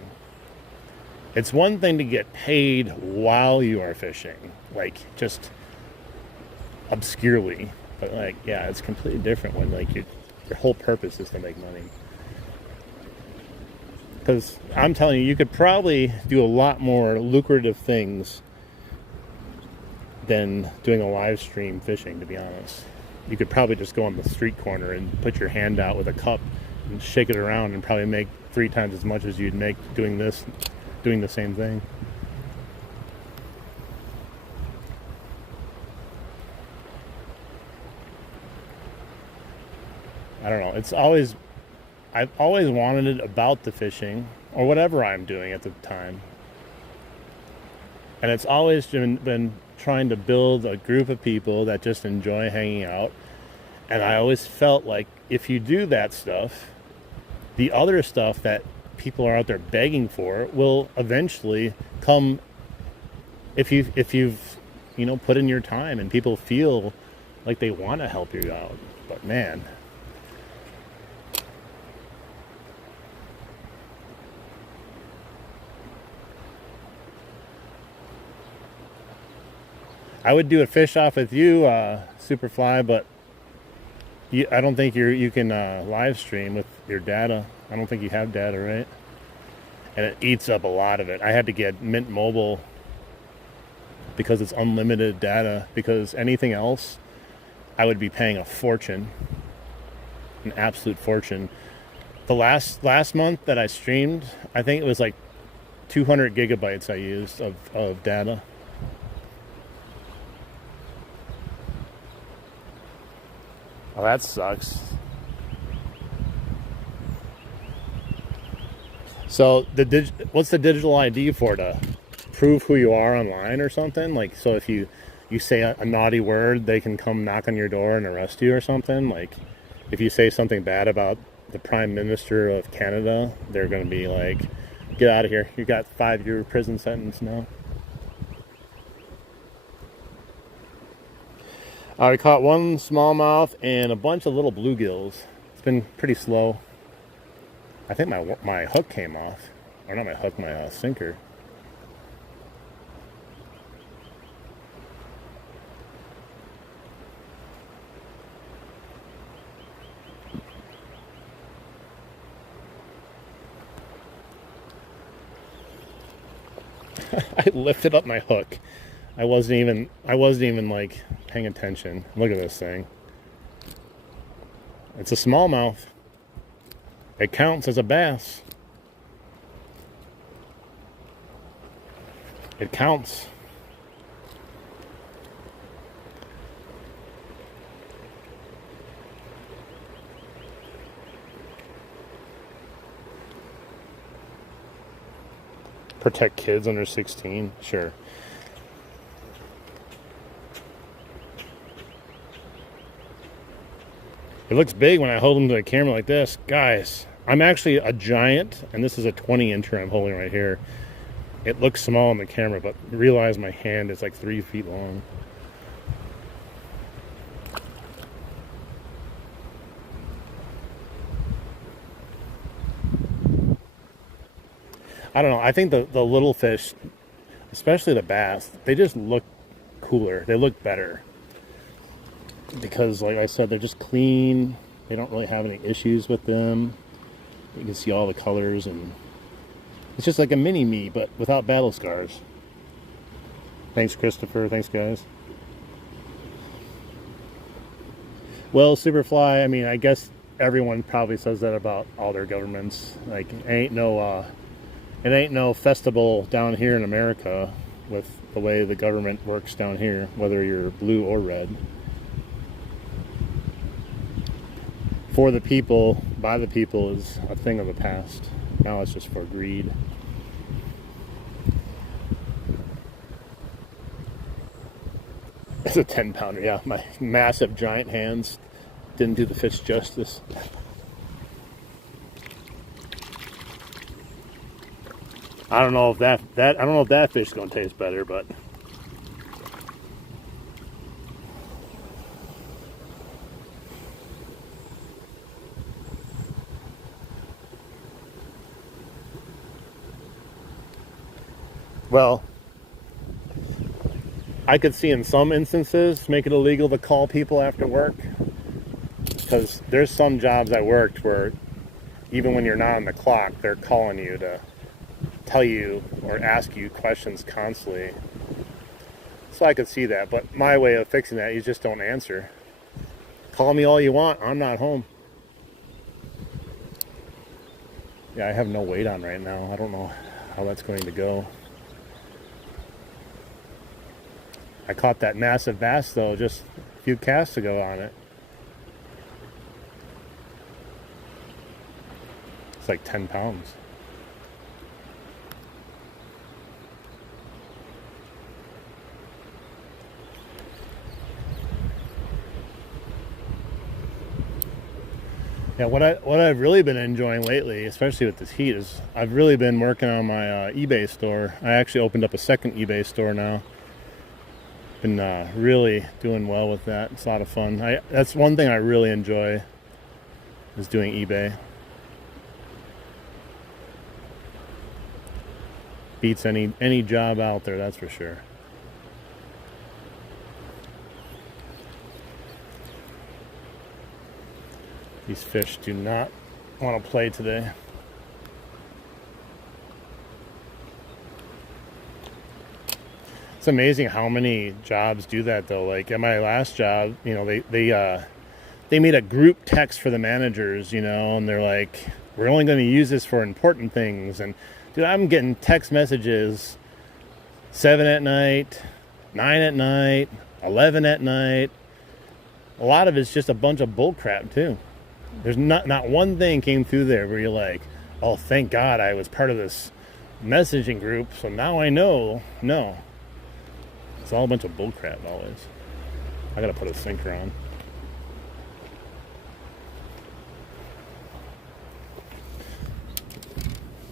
It's one thing to get paid while you are fishing, like just obscurely, but like, yeah, it's completely different when like your whole purpose is to make money. Because I'm telling you, you could probably do a lot more lucrative things than doing a live stream fishing, to be honest. You could probably just go on the street corner and put your hand out with a cup and shake it around and probably make 3 times as much as you'd make doing the same thing. I don't know. I've always wanted it about the fishing or whatever I'm doing at the time. And it's always been trying to build a group of people that just enjoy hanging out. And I always felt like if you do that stuff, the other stuff that people are out there begging for will eventually come if you've put in your time and people feel like they want to help you out. But man, I would do a fish off with you, Superfly, but I don't think you can live stream with your data. I don't think you have data, right? And it eats up a lot of it. I had to get Mint Mobile because it's unlimited data. Because anything else, I would be paying a fortune, an absolute fortune. The last month that I streamed, I think it was like 200 gigabytes I used of data. Oh, that sucks. So what's the digital ID for, to prove who you are online or something? Like, so if you say a naughty word, they can come knock on your door and arrest you or something? Like, if you say something bad about the Prime Minister of Canada, they're going to be like, get out of here. You got 5-year prison sentence now. We caught one smallmouth and a bunch of little bluegills. It's been pretty slow. I think my hook came off. Or not my hook, my sinker. I lifted up my hook. I wasn't even like paying attention. Look at this thing. It's a smallmouth. It counts as a bass. It counts. Protect kids under 16? Sure. It looks big when I hold them to the camera like this. Guys, I'm actually a giant, and this is a 20-incher I'm holding right here. It looks small on the camera, but realize my hand is like 3 feet long. I don't know. I think the little fish, especially the bass, they just look cooler. They look better. Because, like I said, they're just clean. They don't really have any issues with them. You can see all the colors, and it's just like a mini-me, but without battle scars. Thanks, Christopher. Thanks, guys. Well, Superfly, I mean, I guess everyone probably says that about all their governments. Like, it ain't no festival down here in America with the way the government works down here, whether you're blue or red. For the people, by the people is a thing of the past. Now it's just for greed. It's a 10-pounder, yeah. My massive giant hands didn't do the fish justice. I don't know if that fish is gonna taste better, but well, I could see in some instances make it illegal to call people after work, because there's some jobs I worked where even when you're not on the clock, they're calling you to tell you or ask you questions constantly. So I could see that, but my way of fixing that, you just don't answer. Call me all you want, I'm not home. Yeah, I have no weight on right now. I don't know how that's going to go. I caught that massive bass though just a few casts ago on it. It's like 10 pounds. Yeah, what I've really been enjoying lately, especially with this heat, is I've really been working on my eBay store. I actually opened up a second eBay store now. Been really doing well with that. It's a lot of fun. That's one thing I really enjoy, is doing eBay. Beats any job out there, that's for sure. These fish do not want to play today. It's amazing how many jobs do that though. Like at my last job, you know, they made a group text for the managers, you know, and they're like, we're only going to use this for important things. And dude, I'm getting text messages 7 at night, 9 at night, 11 at night. A lot of it's just a bunch of bull crap too. There's not one thing came through there where you're like, oh, thank God I was part of this messaging group, so now I know. No. It's all a bunch of bull crap always. I gotta put a sinker on.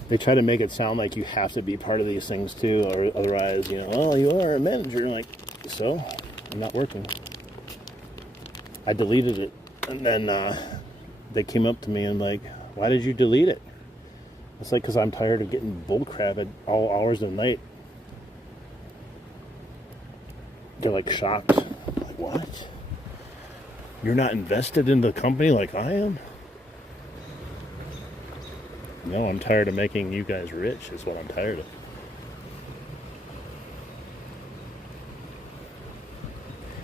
They try to make it sound like you have to be part of these things too, or otherwise, you know, oh, you are a manager. Like, so? I'm not working. I deleted it, and then they came up to me and like, why did you delete it? It's like, because I'm tired of getting bullcrap at all hours of the night. They're like shocked. Like, what? You're not invested in the company like I am? No, I'm tired of making you guys rich is what I'm tired of.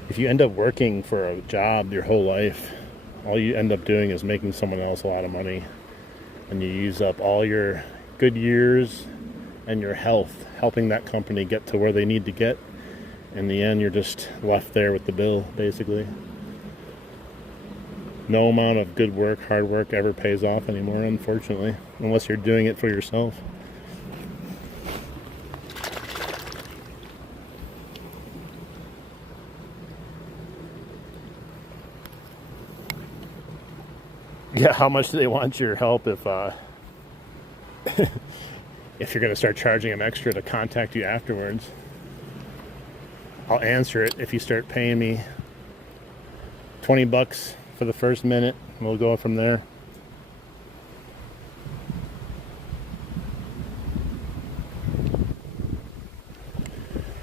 If you end up working for a job your whole life, all you end up doing is making someone else a lot of money, and you use up all your good years and your health helping that company get to where they need to get. In the end, you're just left there with the bill, basically. No amount of good work, hard work ever pays off anymore, unfortunately, unless you're doing it for yourself. Yeah, how much do they want your help if if you're going to start charging them extra to contact you afterwards? I'll answer it if you start paying me $20 for the first minute, and we'll go from there.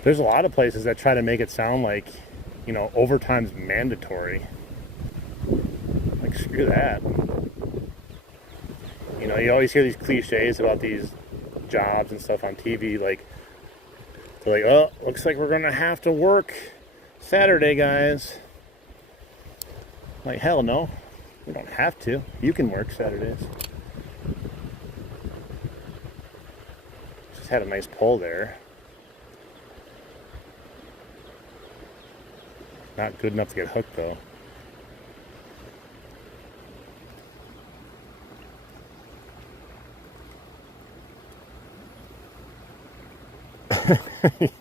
There's a lot of places that try to make it sound like, you know, overtime's mandatory. Like, screw that. You know, you always hear these cliches about these jobs and stuff on TV, like, they're like, oh, looks like we're gonna have to work Saturday, guys. Like, hell no. You don't have to. You can work Saturdays. Just had a nice pole there. Not good enough to get hooked though.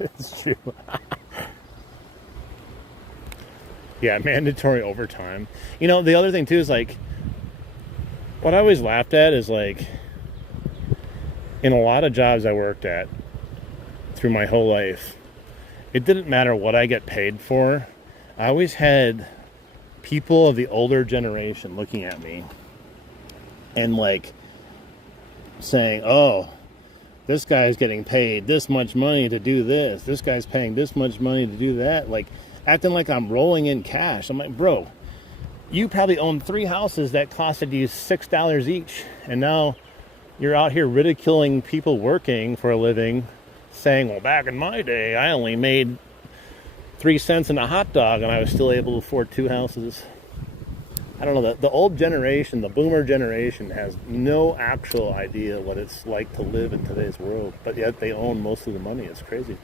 It's true. Yeah, mandatory overtime. You know, the other thing too is like, what I always laughed at is like, in a lot of jobs I worked at through my whole life, it didn't matter what I get paid for. I always had people of the older generation looking at me and like saying, oh, this guy's getting paid this much money to do this. This guy's paying this much money to do that. Like, acting like I'm rolling in cash. I'm like, bro, you probably own 3 houses that costed you $6 each. And now you're out here ridiculing people working for a living, saying, well, back in my day, I only made 3 cents in a hot dog and I was still able to afford 2 houses. I don't know, the old generation, the boomer generation, has no actual idea what it's like to live in today's world, but yet they own most of the money. It's crazy.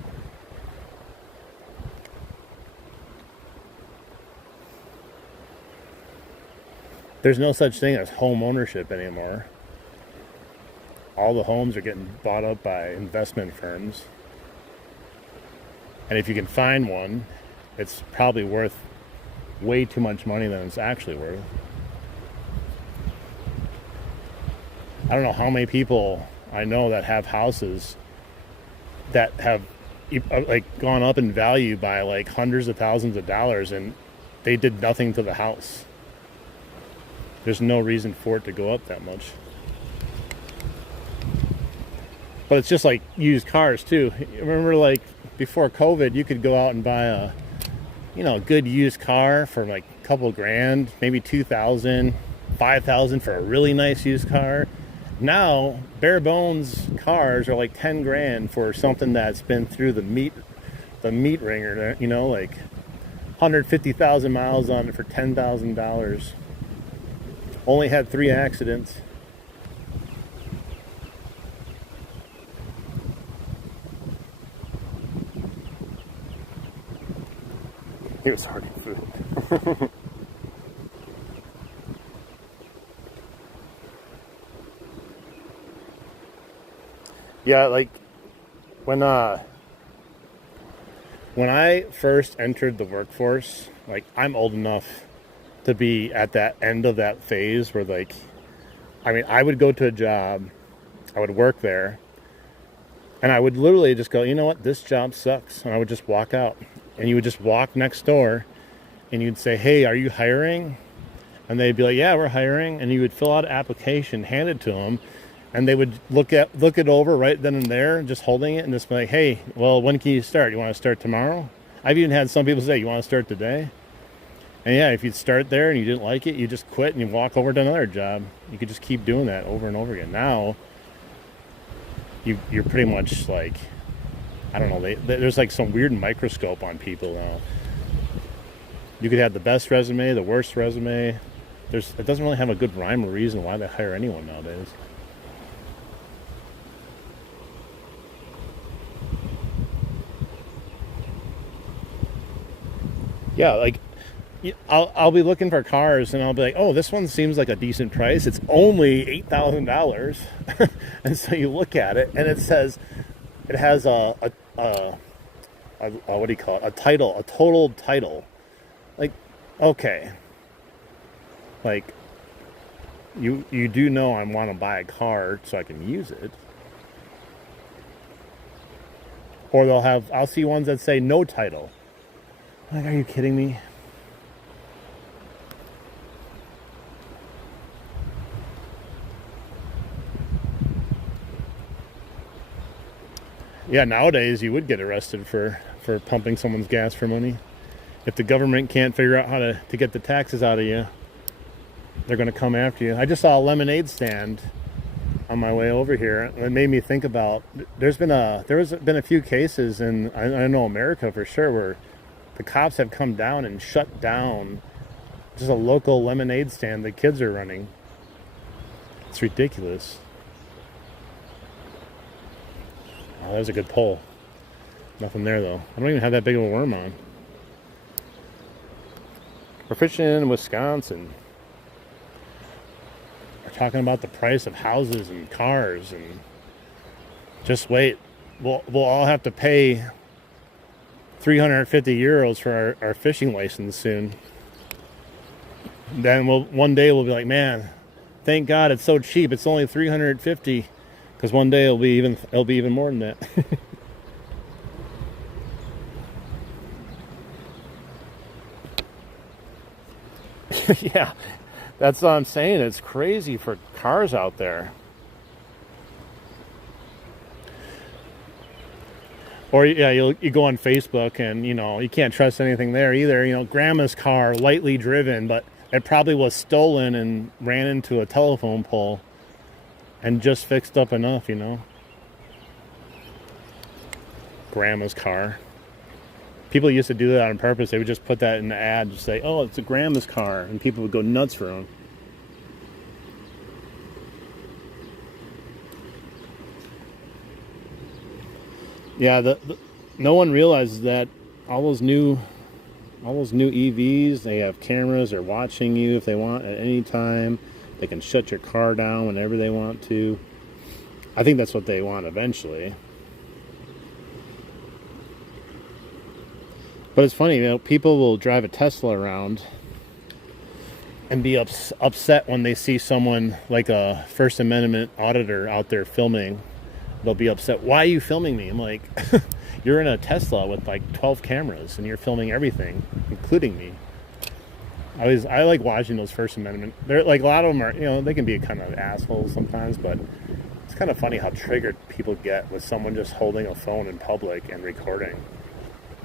There's no such thing as home ownership anymore. All the homes are getting bought up by investment firms. And if you can find one, it's probably worth way too much money than it's actually worth. I don't know how many people I know that have houses that have like gone up in value by like hundreds of thousands of dollars and they did nothing to the house. There's no reason for it to go up that much. But it's just like used cars too. Remember, like before COVID, you could go out and buy a, you know, a good used car for like a couple grand, maybe 2,000, 5,000 for a really nice used car. Now, bare bones cars are like 10 grand for something that's been through the meat ringer, you know, like 150,000 miles on it for $10,000. Only had 3 accidents. He was hoarding food. Yeah, like when I first entered the workforce, like I'm old enough to be at that end of that phase where like, I mean, I would go to a job, I would work there, and I would literally just go, you know what, this job sucks. And I would just walk out. And you would just walk next door and you'd say, hey, are you hiring? And they'd be like, yeah, we're hiring. And you would fill out an application, hand it to them, and they would look it over right then and there, just holding it and just be like, hey, well, when can you start? You want to start tomorrow? I've even had some people say, you want to start today? And yeah, if you'd start there and you didn't like it, you just quit and you walk over to another job. You could just keep doing that over and over again. Now, you're pretty much like, I don't know, there's like some weird microscope on people now. You could have the best resume, the worst resume. It doesn't really have a good rhyme or reason why they hire anyone nowadays. Yeah, like I'll be looking for cars and I'll be like, oh, this one seems like a decent price. It's only $8,000. And so you look at it and it says, it has a what do you call it? A title, a total title. Like, okay. Like, you do know I want to buy a car so I can use it. Or I'll see ones that say no title. Like, are you kidding me? Yeah, nowadays you would get arrested for pumping someone's gas for money. If the government can't figure out how to get the taxes out of you, they're going to come after you. I just saw a lemonade stand on my way over here. It made me think about, there's been a few cases in, I know America for sure, where the cops have come down and shut down just a local lemonade stand the kids are running. It's ridiculous. Oh, that was a good pull. Nothing there though. I don't even have that big of a worm on. We're fishing in Wisconsin. We're talking about the price of houses and cars, and just wait. We'll all have to pay 350 euros for our fishing license soon. Then one day we'll be like, man, thank God it's so cheap. It's only 350, because one day it'll be even more than that. Yeah, that's what I'm saying. It's crazy for cars out there. Or yeah, you go on Facebook and you can't trust anything there either. Grandma's car, lightly driven, but it probably was stolen and ran into a telephone pole and just fixed up enough. Grandma's car. People used to do that on purpose. They would just put that in the ad, just say, "Oh, it's a grandma's car," and people would go nuts for them. Yeah, no one realizes that all those new EVs, they have cameras. They're watching you if they want at any time. They can shut your car down whenever they want to. I think that's what they want eventually. But it's funny, people will drive a Tesla around and be upset when they see someone like a First Amendment auditor out there filming. They'll be upset. Why are you filming me? I'm like, you're in a Tesla with like 12 cameras and you're filming everything, including me. I like watching those First Amendment. They're like, a lot of them are, they can be kind of assholes sometimes, but it's kind of funny how triggered people get with someone just holding a phone in public and recording.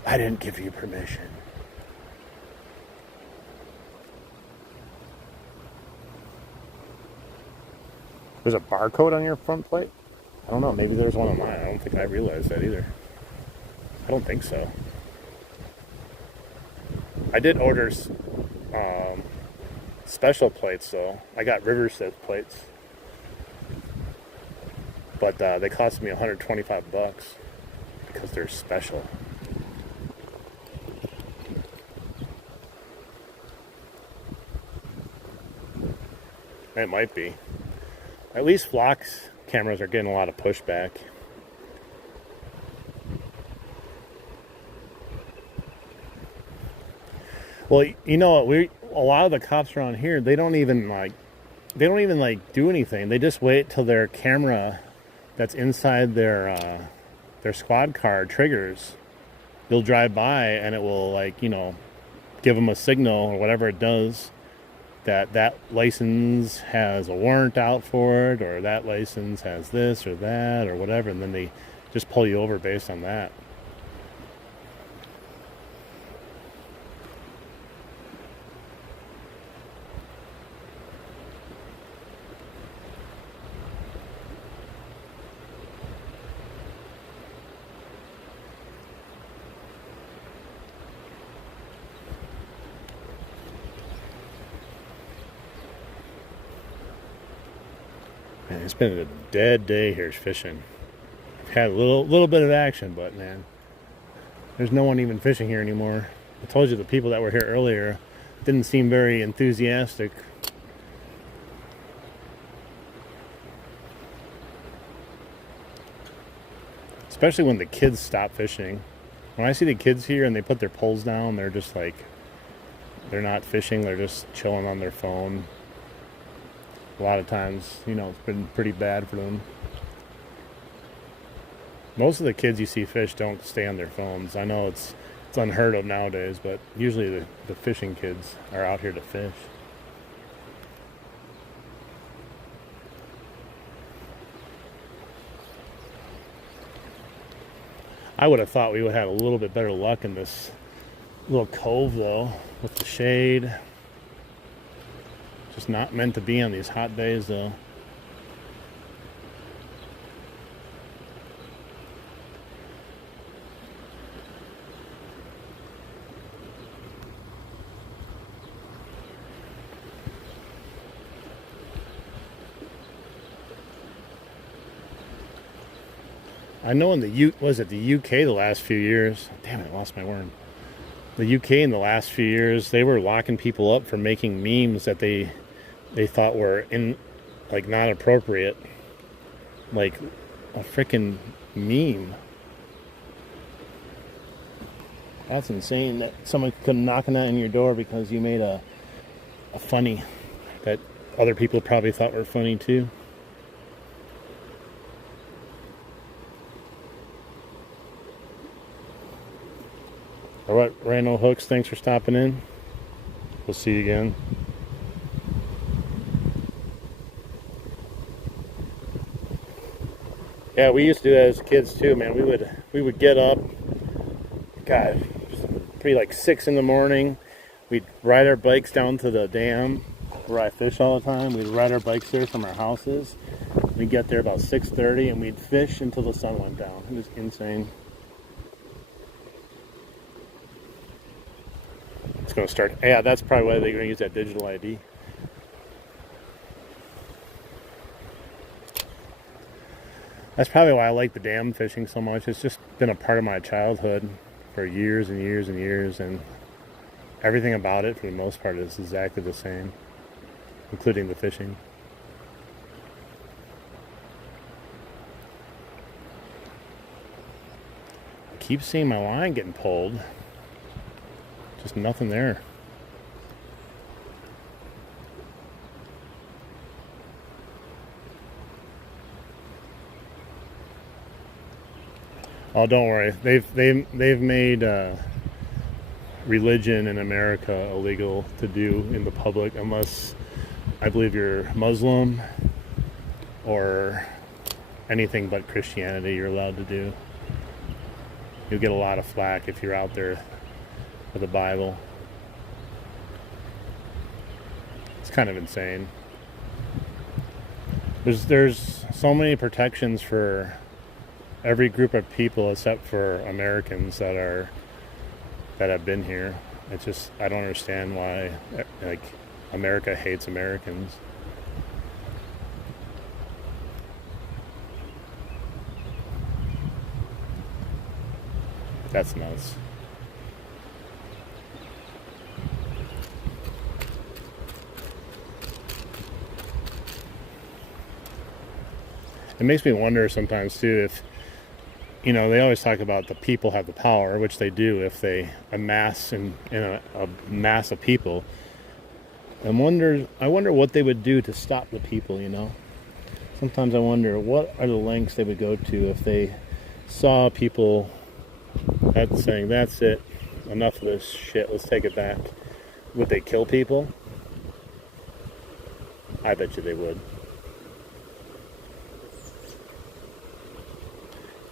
I didn't give you permission. There's a barcode on your front plate? I don't know. Maybe there's one on mine. I don't think I realized that either. I don't think so. I did order special plates, though. I got River Sith plates. But they cost me $125 because they're special. It might be. At least Flock's cameras are getting a lot of pushback. Well, a lot of the cops around here, they don't even do anything. They just wait till their camera that's inside their squad car triggers. You'll drive by and it will give them a signal or whatever it does, that license has a warrant out for it, or that license has this or that or whatever, and then they just pull you over based on that. Man, it's been a dead day here fishing. I've had a little bit of action, but man, there's no one even fishing here anymore. I told you the people that were here earlier didn't seem very enthusiastic. Especially when the kids stop fishing. When I see the kids here and they put their poles down, they're just like, they're not fishing, they're just chilling on their phone. A lot of times, it's been pretty bad for them. Most of the kids you see fish don't stay on their phones. I know it's unheard of nowadays, but usually the fishing kids are out here to fish. I would have thought we would have a little bit better luck in this little cove, though, with the shade. Just not meant to be on these hot days, though. I know in the UK the last few years. Damn it, I lost my word. The UK in the last few years, they were locking people up for making memes that they thought were not appropriate. Like a freaking meme. That's insane that someone could come knocking that in your door because you made a funny that other people probably thought were funny too. All right, Randall Hooks, thanks for stopping in. We'll see you again. Yeah, we used to do that as kids too, man. We would get up, God, pretty like 6 in the morning. We'd ride our bikes down to the dam where I fish all the time. We'd ride our bikes there from our houses. We'd get there about 6:30 and we'd fish until the sun went down. It was insane. It's going to start. Yeah, that's probably why they're going to use that digital ID. That's probably why I like the dam fishing so much. It's just been a part of my childhood for years and years and years, and everything about it, for the most part, is exactly the same, including the fishing. I keep seeing my line getting pulled. Just nothing there. Oh, don't worry. They've made religion in America illegal to do in the public unless I believe you're Muslim or anything but Christianity you're allowed to do. You'll get a lot of flack if you're out there with the Bible. It's kind of insane. There's so many protections for every group of people except for Americans that have been here. It's just, I don't understand why America hates Americans. That's nuts. It makes me wonder sometimes too if, they always talk about the people have the power, which they do if they amass in a mass of people. I wonder what they would do to stop the people, Sometimes I wonder what are the lengths they would go to if they saw people saying, that's it, enough of this shit, let's take it back. Would they kill people? I bet you they would.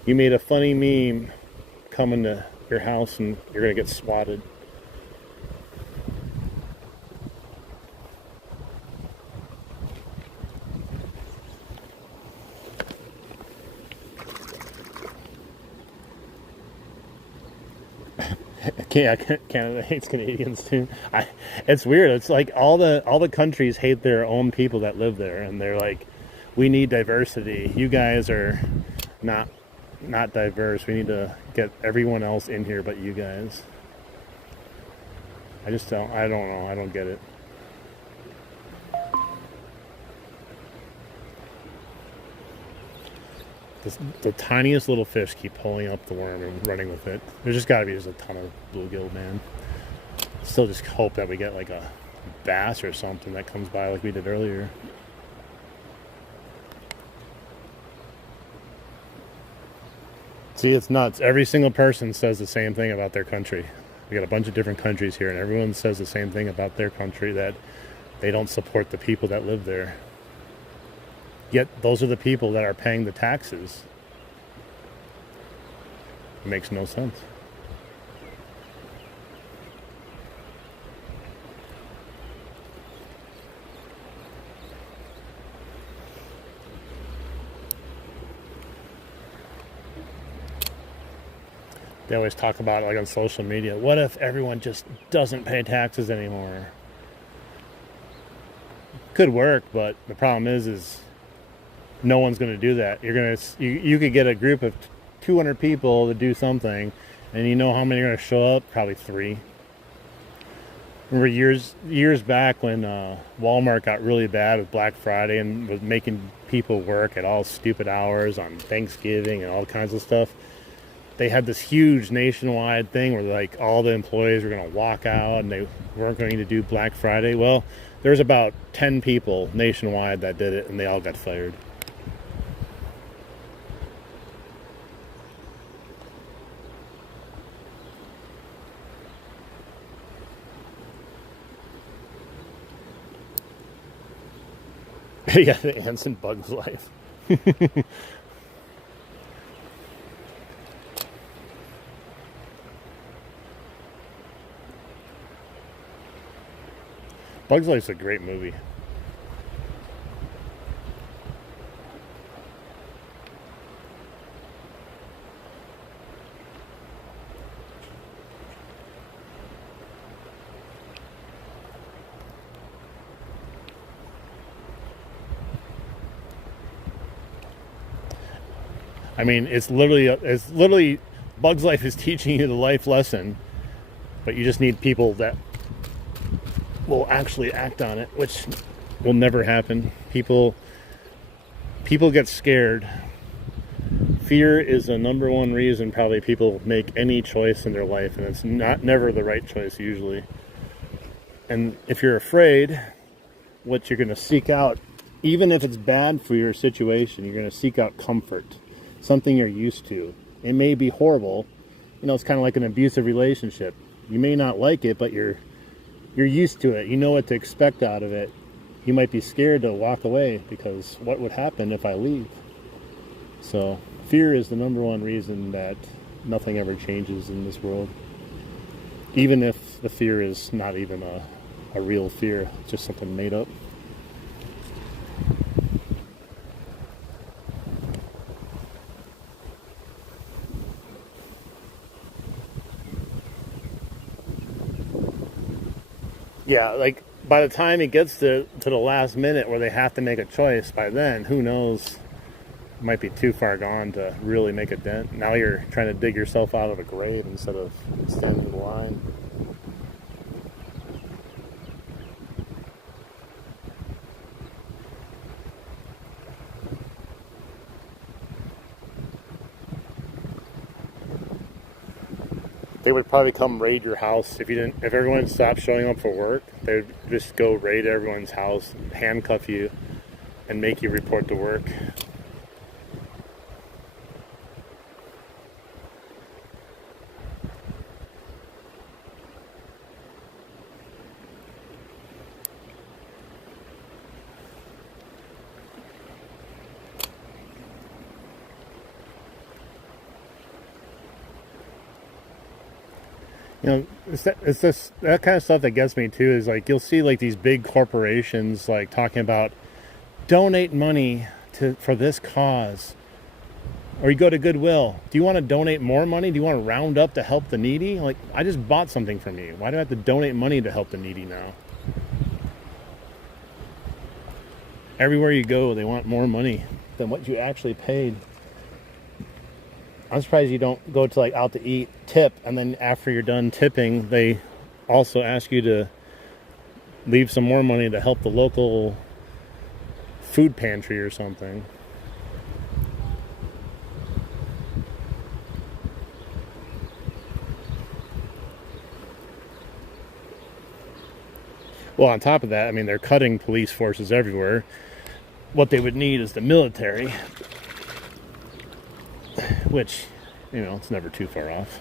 You made a funny meme coming to your house and you're going to get swatted. Canada hates Canadians too. It's weird. It's like all the countries hate their own people that live there, and they're like, we need diversity. You guys are not diverse. We need to get everyone else in here but you guys. I don't know. I don't get it. The tiniest little fish keep pulling up the worm and running with it. There's just got to be just a ton of bluegill, man. Still just hope that we get like a bass or something that comes by like we did earlier. See, it's nuts. Every single person says the same thing about their country. We got a bunch of different countries here, and everyone says the same thing about their country, that they don't support the people that live there. Yet those are the people that are paying the taxes. It makes no sense. They always talk about it like on social media. What if everyone just doesn't pay taxes anymore? Could work, but the problem is no one's going to do that. You could get a group of 200 people to do something, and you know how many are going to show up? Probably 3. Remember years back when Walmart got really bad with Black Friday and was making people work at all stupid hours on Thanksgiving and all kinds of stuff. They had this huge nationwide thing where like all the employees were going to walk out and they weren't going to do Black Friday. Well, there's about 10 people nationwide that did it, and they all got fired. Yeah, the ants in Bug's Life. Bug's Life's a great movie. I mean, it's literally Bug's Life is teaching you the life lesson, but you just need people that will actually act on it, which will never happen. People get scared. Fear is the number one reason probably people make any choice in their life, and it's never the right choice usually. And if you're afraid, what you're going to seek out, even if it's bad for your situation, you're going to seek out comfort, something you're used to. It may be horrible. You know, it's kind of like an abusive relationship. You may not like it, but you're used to it. You know what to expect out of it. You might be scared to walk away because what would happen if I leave? So fear is the number one reason that nothing ever changes in this world. Even if the fear is not even a real fear, it's just something made up. Yeah, like by the time it gets to the last minute where they have to make a choice, by then, who knows, it might be too far gone to really make a dent. Now you're trying to dig yourself out of a grave instead of standing the line. They would probably come raid your house if everyone stopped showing up for work. They would just go raid everyone's house, handcuff you, and make you report to work. You know, it's this that kind of stuff that gets me too. Is like you'll see like these big corporations like talking about donate money for this cause, or you go to Goodwill. Do you want to donate more money? Do you want to round up to help the needy? Like, I just bought something from you. Why do I have to donate money to help the needy now? Everywhere you go, they want more money than what you actually paid. I'm surprised you don't go to like out to eat, tip, and then after you're done tipping, they also ask you to leave some more money to help the local food pantry or something. Well, on top of that, I mean, they're cutting police forces everywhere. What they would need is the military, which, you know, it's never too far off.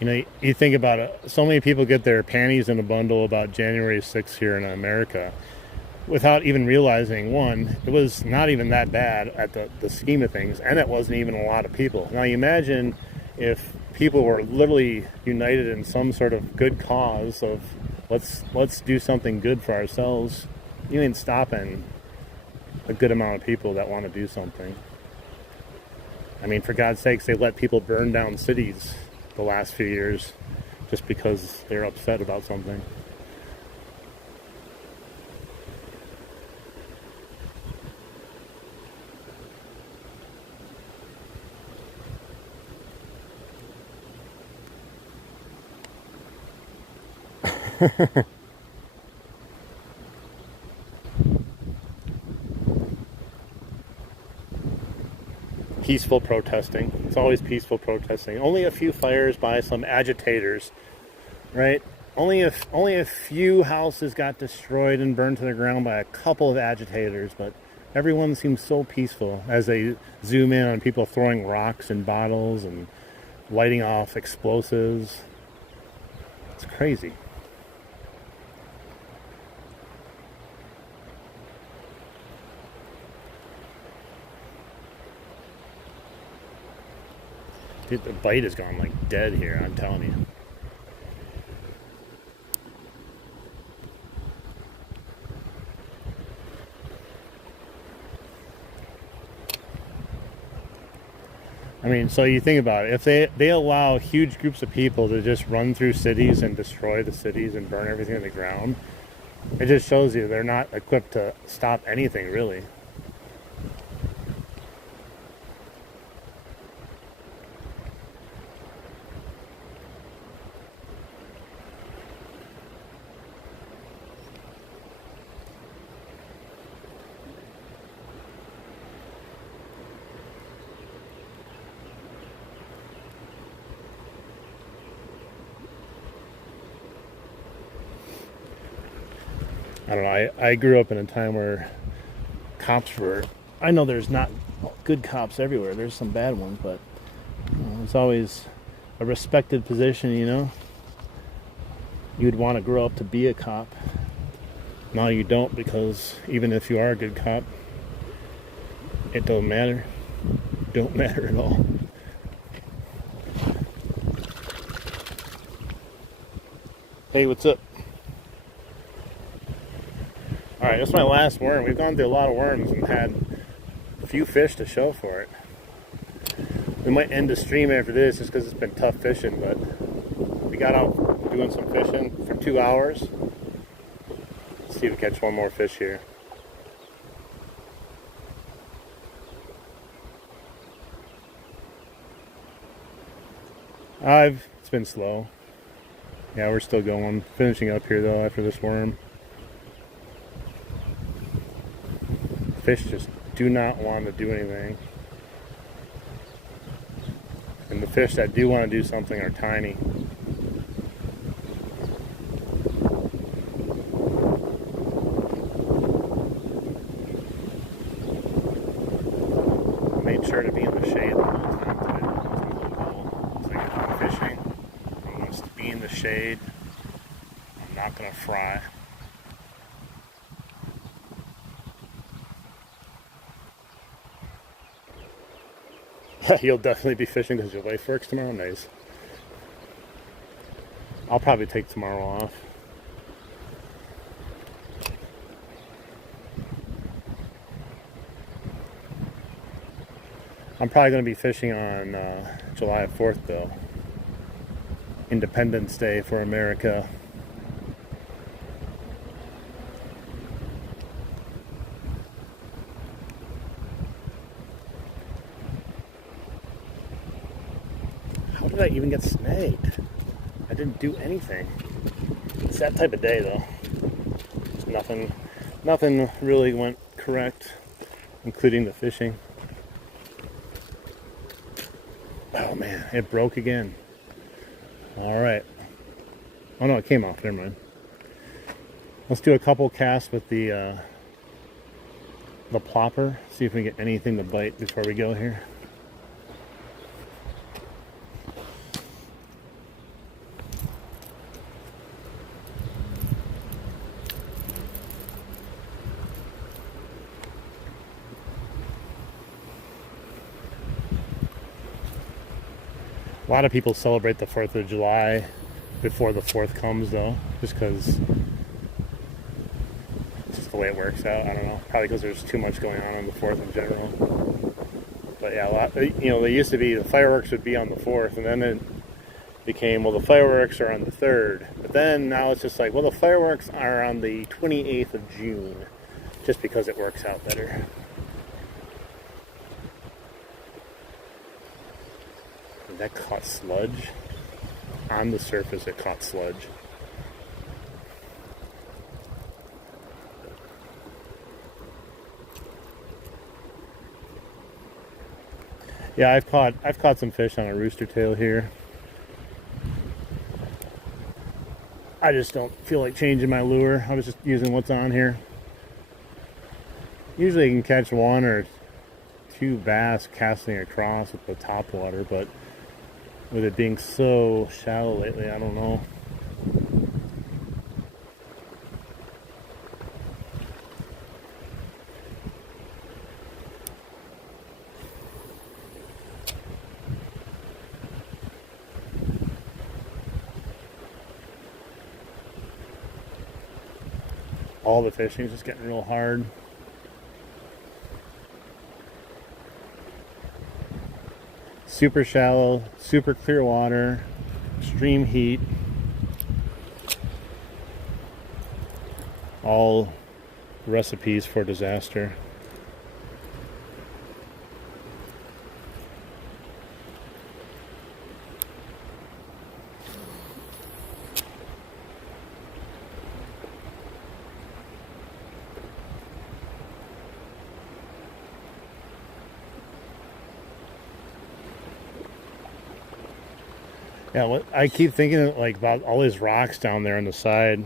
You know, you think about it, so many people get their panties in a bundle about January 6th here in America without even realizing, one, it was not even that bad at the scheme of things, and it wasn't even a lot of people. Now, you imagine if people were literally united in some sort of good cause of let's do something good for ourselves. You ain't stopping a good amount of people that want to do something. I mean, for God's sakes, they let people burn down cities the last few years just because they're upset about something. Peaceful protesting. It's always peaceful protesting. Only a few fires by some agitators, right? Only a few houses got destroyed and burned to the ground by a couple of agitators, but everyone seems so peaceful as they zoom in on people throwing rocks and bottles and lighting off explosives. It's crazy. Dude, the bite is gone like dead here, I'm telling you. I mean, so you think about it. If they allow huge groups of people to just run through cities and destroy the cities and burn everything to the ground, it just shows you they're not equipped to stop anything, really. I don't know. I grew up in a time where cops were. I know there's not good cops everywhere. There's some bad ones, but it's always a respected position, you know. You'd want to grow up to be a cop. Now you don't, because even if you are a good cop, it don't matter. Don't matter at all. Hey, what's up? Alright, that's my last worm. We've gone through a lot of worms and had a few fish to show for it. We might end the stream after this just because it's been tough fishing, but we got out doing some fishing for 2 hours. Let's see if we catch one more fish here. It's been slow. Yeah, we're still going. Finishing up here though after this worm. Fish just do not want to do anything. And the fish that do want to do something are tiny. I made sure to be in the shade the whole time today. So I get done fishing. I'm going to be in the shade. I'm not going to fry. You'll definitely be fishing because your wife works tomorrow. Nice. I'll probably take tomorrow off. I'm probably going to be fishing on July 4th though. Independence Day for America. How did I even get snagged? I didn't do anything. It's that type of day though. Just nothing really went correct, including the fishing. Oh man, it broke again. Alright. Oh no, it came off, never mind. Let's do a couple casts with the plopper, see if we get anything to bite before we go here. A lot of people celebrate the 4th of July before the 4th comes, though, just because it's just the way it works out. I don't know. Probably because there's too much going on the 4th in general. But yeah, they used to be, the fireworks would be on the 4th, and then became, well, the fireworks are on the 3rd. But then now it's just like, well, the fireworks are on the 28th of June, just because it works out better. And that caught sludge. On the surface, it caught sludge. Yeah, I've caught some fish on a rooster tail here. I just don't feel like changing my lure. I was just using what's on here. Usually you can catch 1 or 2 bass casting across with the top water, but with it being so shallow lately, I don't know. All the fishing is just getting real hard. Super shallow, super clear water, extreme heat. All recipes for disaster. Yeah, what I keep thinking like about all these rocks down there on the side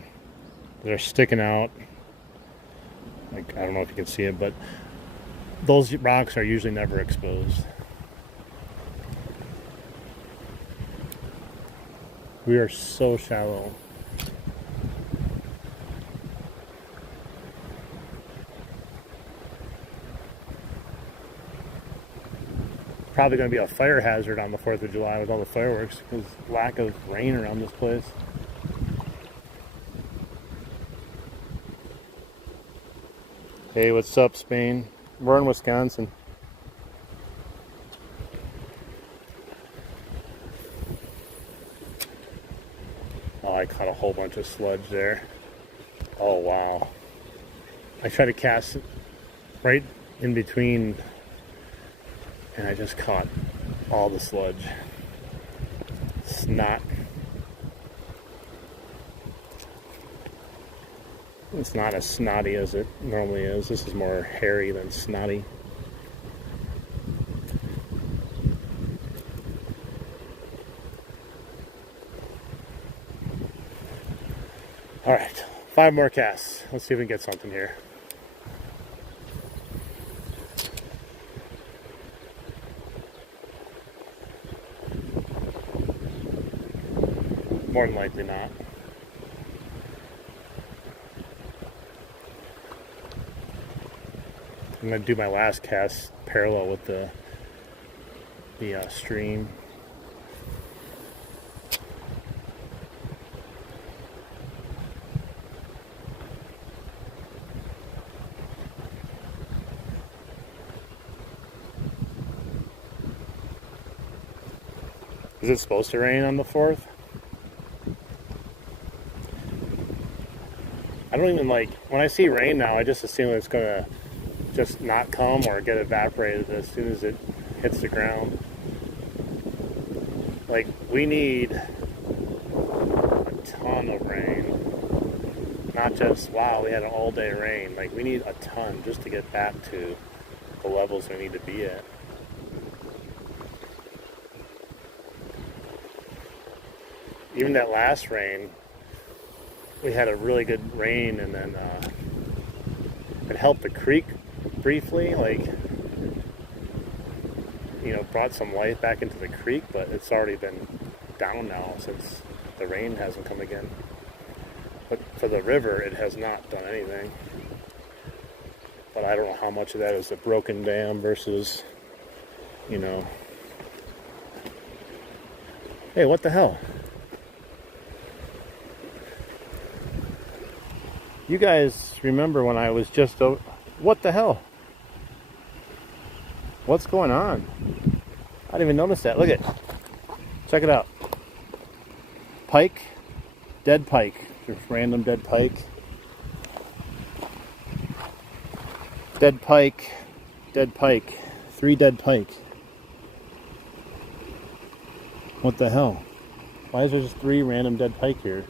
that are sticking out. Like, I don't know if you can see it, but those rocks are usually never exposed. We are so shallow. Probably going to be a fire hazard on the 4th of July with all the fireworks because lack of rain around this place. Hey, what's up, Spain? We're in Wisconsin. Oh, I caught a whole bunch of sludge there. Oh, wow. I tried to cast it right in between, and I just caught all the sludge. Snot. It's not as snotty as it normally is. This is more hairy than snotty. All right, 5 more casts. Let's see if we can get something here. More than likely not. I'm going to do my last cast parallel with the stream. Is it supposed to rain on the 4th? I don't even like, when I see rain now, I just assume it's going to just not come or get evaporated as soon as it hits the ground. Like, we need a ton of rain. Not just, wow, we had an all-day rain. Like, we need a ton just to get back to the levels we need to be at. Even that last rain, we had a really good rain, and then it helped the creek briefly, like, you know, brought some life back into the creek, but it's already been down now since the rain hasn't come again. But for the river, it has not done anything. But I don't know how much of that is a broken dam versus, you know. Hey, what the hell? You guys remember when I was just over... What the hell? What's going on? I didn't even notice that. Look at it. Check it out. pike. Dead pike. Just random dead pike. Dead pike. Dead pike. 3 dead pike. What the hell? Why is there just 3 random dead pike here?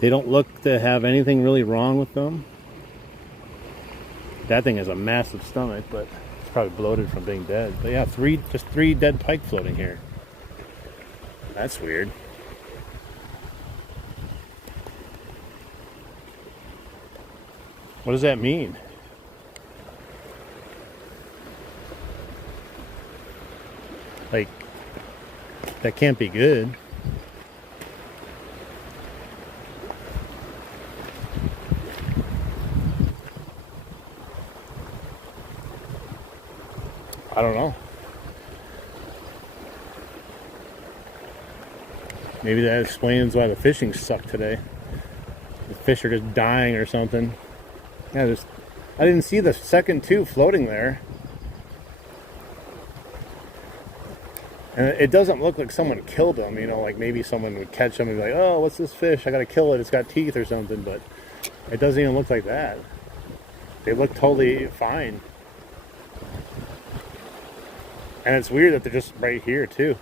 They don't look to have anything really wrong with them. That thing has a massive stomach, but it's probably bloated from being dead. But yeah, just 3 dead pike floating here. That's weird. What does that mean? Like, that can't be good. I don't know. Maybe that explains why the fishing sucked today. The fish are just dying or something. Yeah, I didn't see the second 2 floating there. And it doesn't look like someone killed them, you know, like maybe someone would catch them and be like, oh, what's this fish? I gotta kill it, it's got teeth or something, but it doesn't even look like that. They look totally fine. And it's weird that they're just right here, too.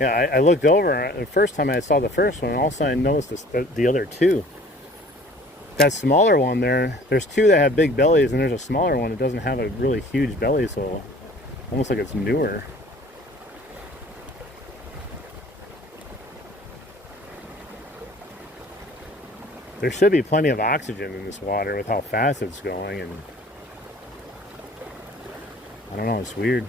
Yeah, I looked over the first time I saw the first one, and all of a sudden I noticed the other 2. That smaller one there's 2 that have big bellies, and there's a smaller one that doesn't have a really huge belly, so almost like it's newer. There should be plenty of oxygen in this water with how fast it's going, and I don't know, it's weird.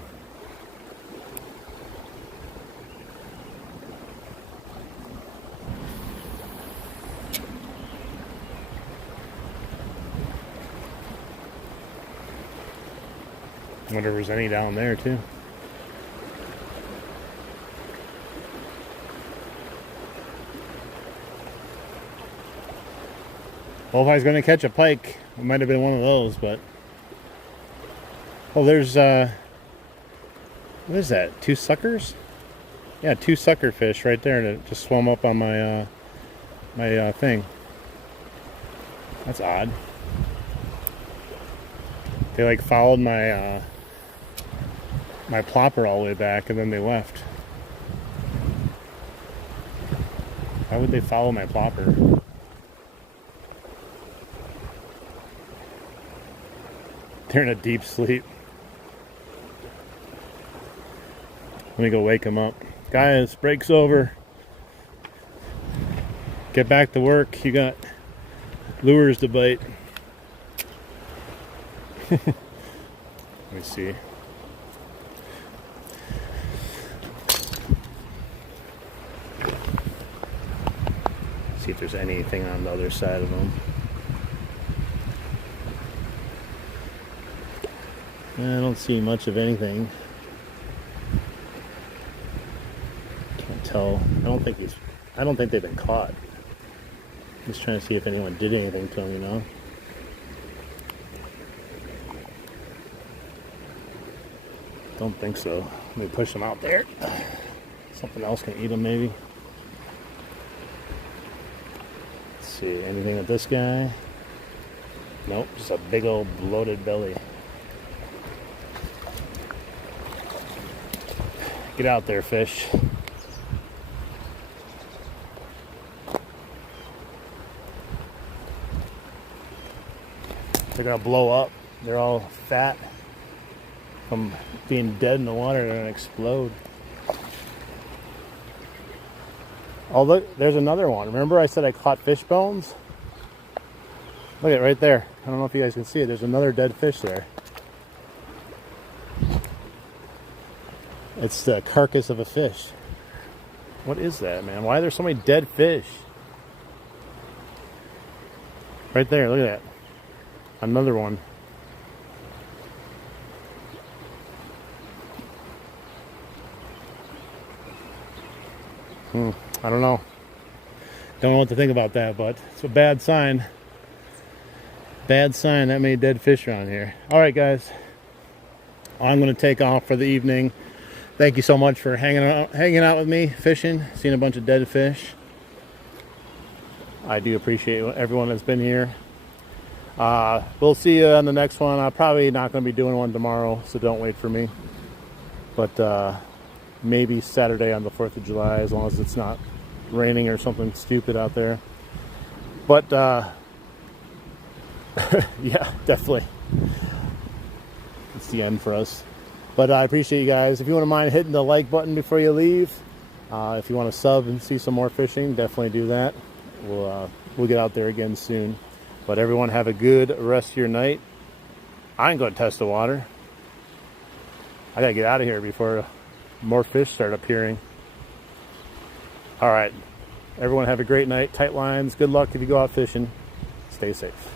I wonder if there's any down there too. Well, if I was going to catch a pike, it might have been one of those, but... Oh, there's, what is that? 2 suckers? Yeah, 2 sucker fish right there that just swam up on my, thing. That's odd. They, like, followed my, my plopper all the way back, and then they left. Why would they follow my plopper? They're in a deep sleep. Let me go wake them up. Guys, break's over. Get back to work. You got lures to bite. Let me see. See if there's anything on the other side of them. I don't see much of anything. Can't tell. I don't think they've been caught. Just trying to see if anyone did anything to them, you know. Don't think so. Let me push them out there. Something else can eat them, maybe. Let's see. Anything with this guy? Nope. Just a big old bloated belly. Get out there, fish. They're gonna blow up. They're all fat from being dead in the water. They're gonna explode. Oh, look, there's another one. Remember I said I caught fish bones? Look at it right there. I don't know if you guys can see it. There's another dead fish there. It's the carcass of a fish. What is that, man? Why are there so many dead fish? Right there, look at that. Another one. I don't know. Don't know what to think about that, but it's a bad sign. Bad sign, that many dead fish around here. All right, guys. I'm going to take off for the evening. Thank you so much for hanging out with me, fishing, seeing a bunch of dead fish. I do appreciate everyone that's been here. We'll see you on the next one. I'm probably not going to be doing one tomorrow, so don't wait for me. But maybe Saturday on the 4th of July, as long as it's not raining or something stupid out there. But yeah, definitely. It's the end for us. But I appreciate you guys. If you wouldn't mind hitting the like button before you leave, if you want to sub and see some more fishing, definitely do that. We'll get out there again soon. But everyone have a good rest of your night. I ain't going to test the water. I got to get out of here before more fish start appearing. All right. Everyone have a great night. Tight lines. Good luck if you go out fishing. Stay safe.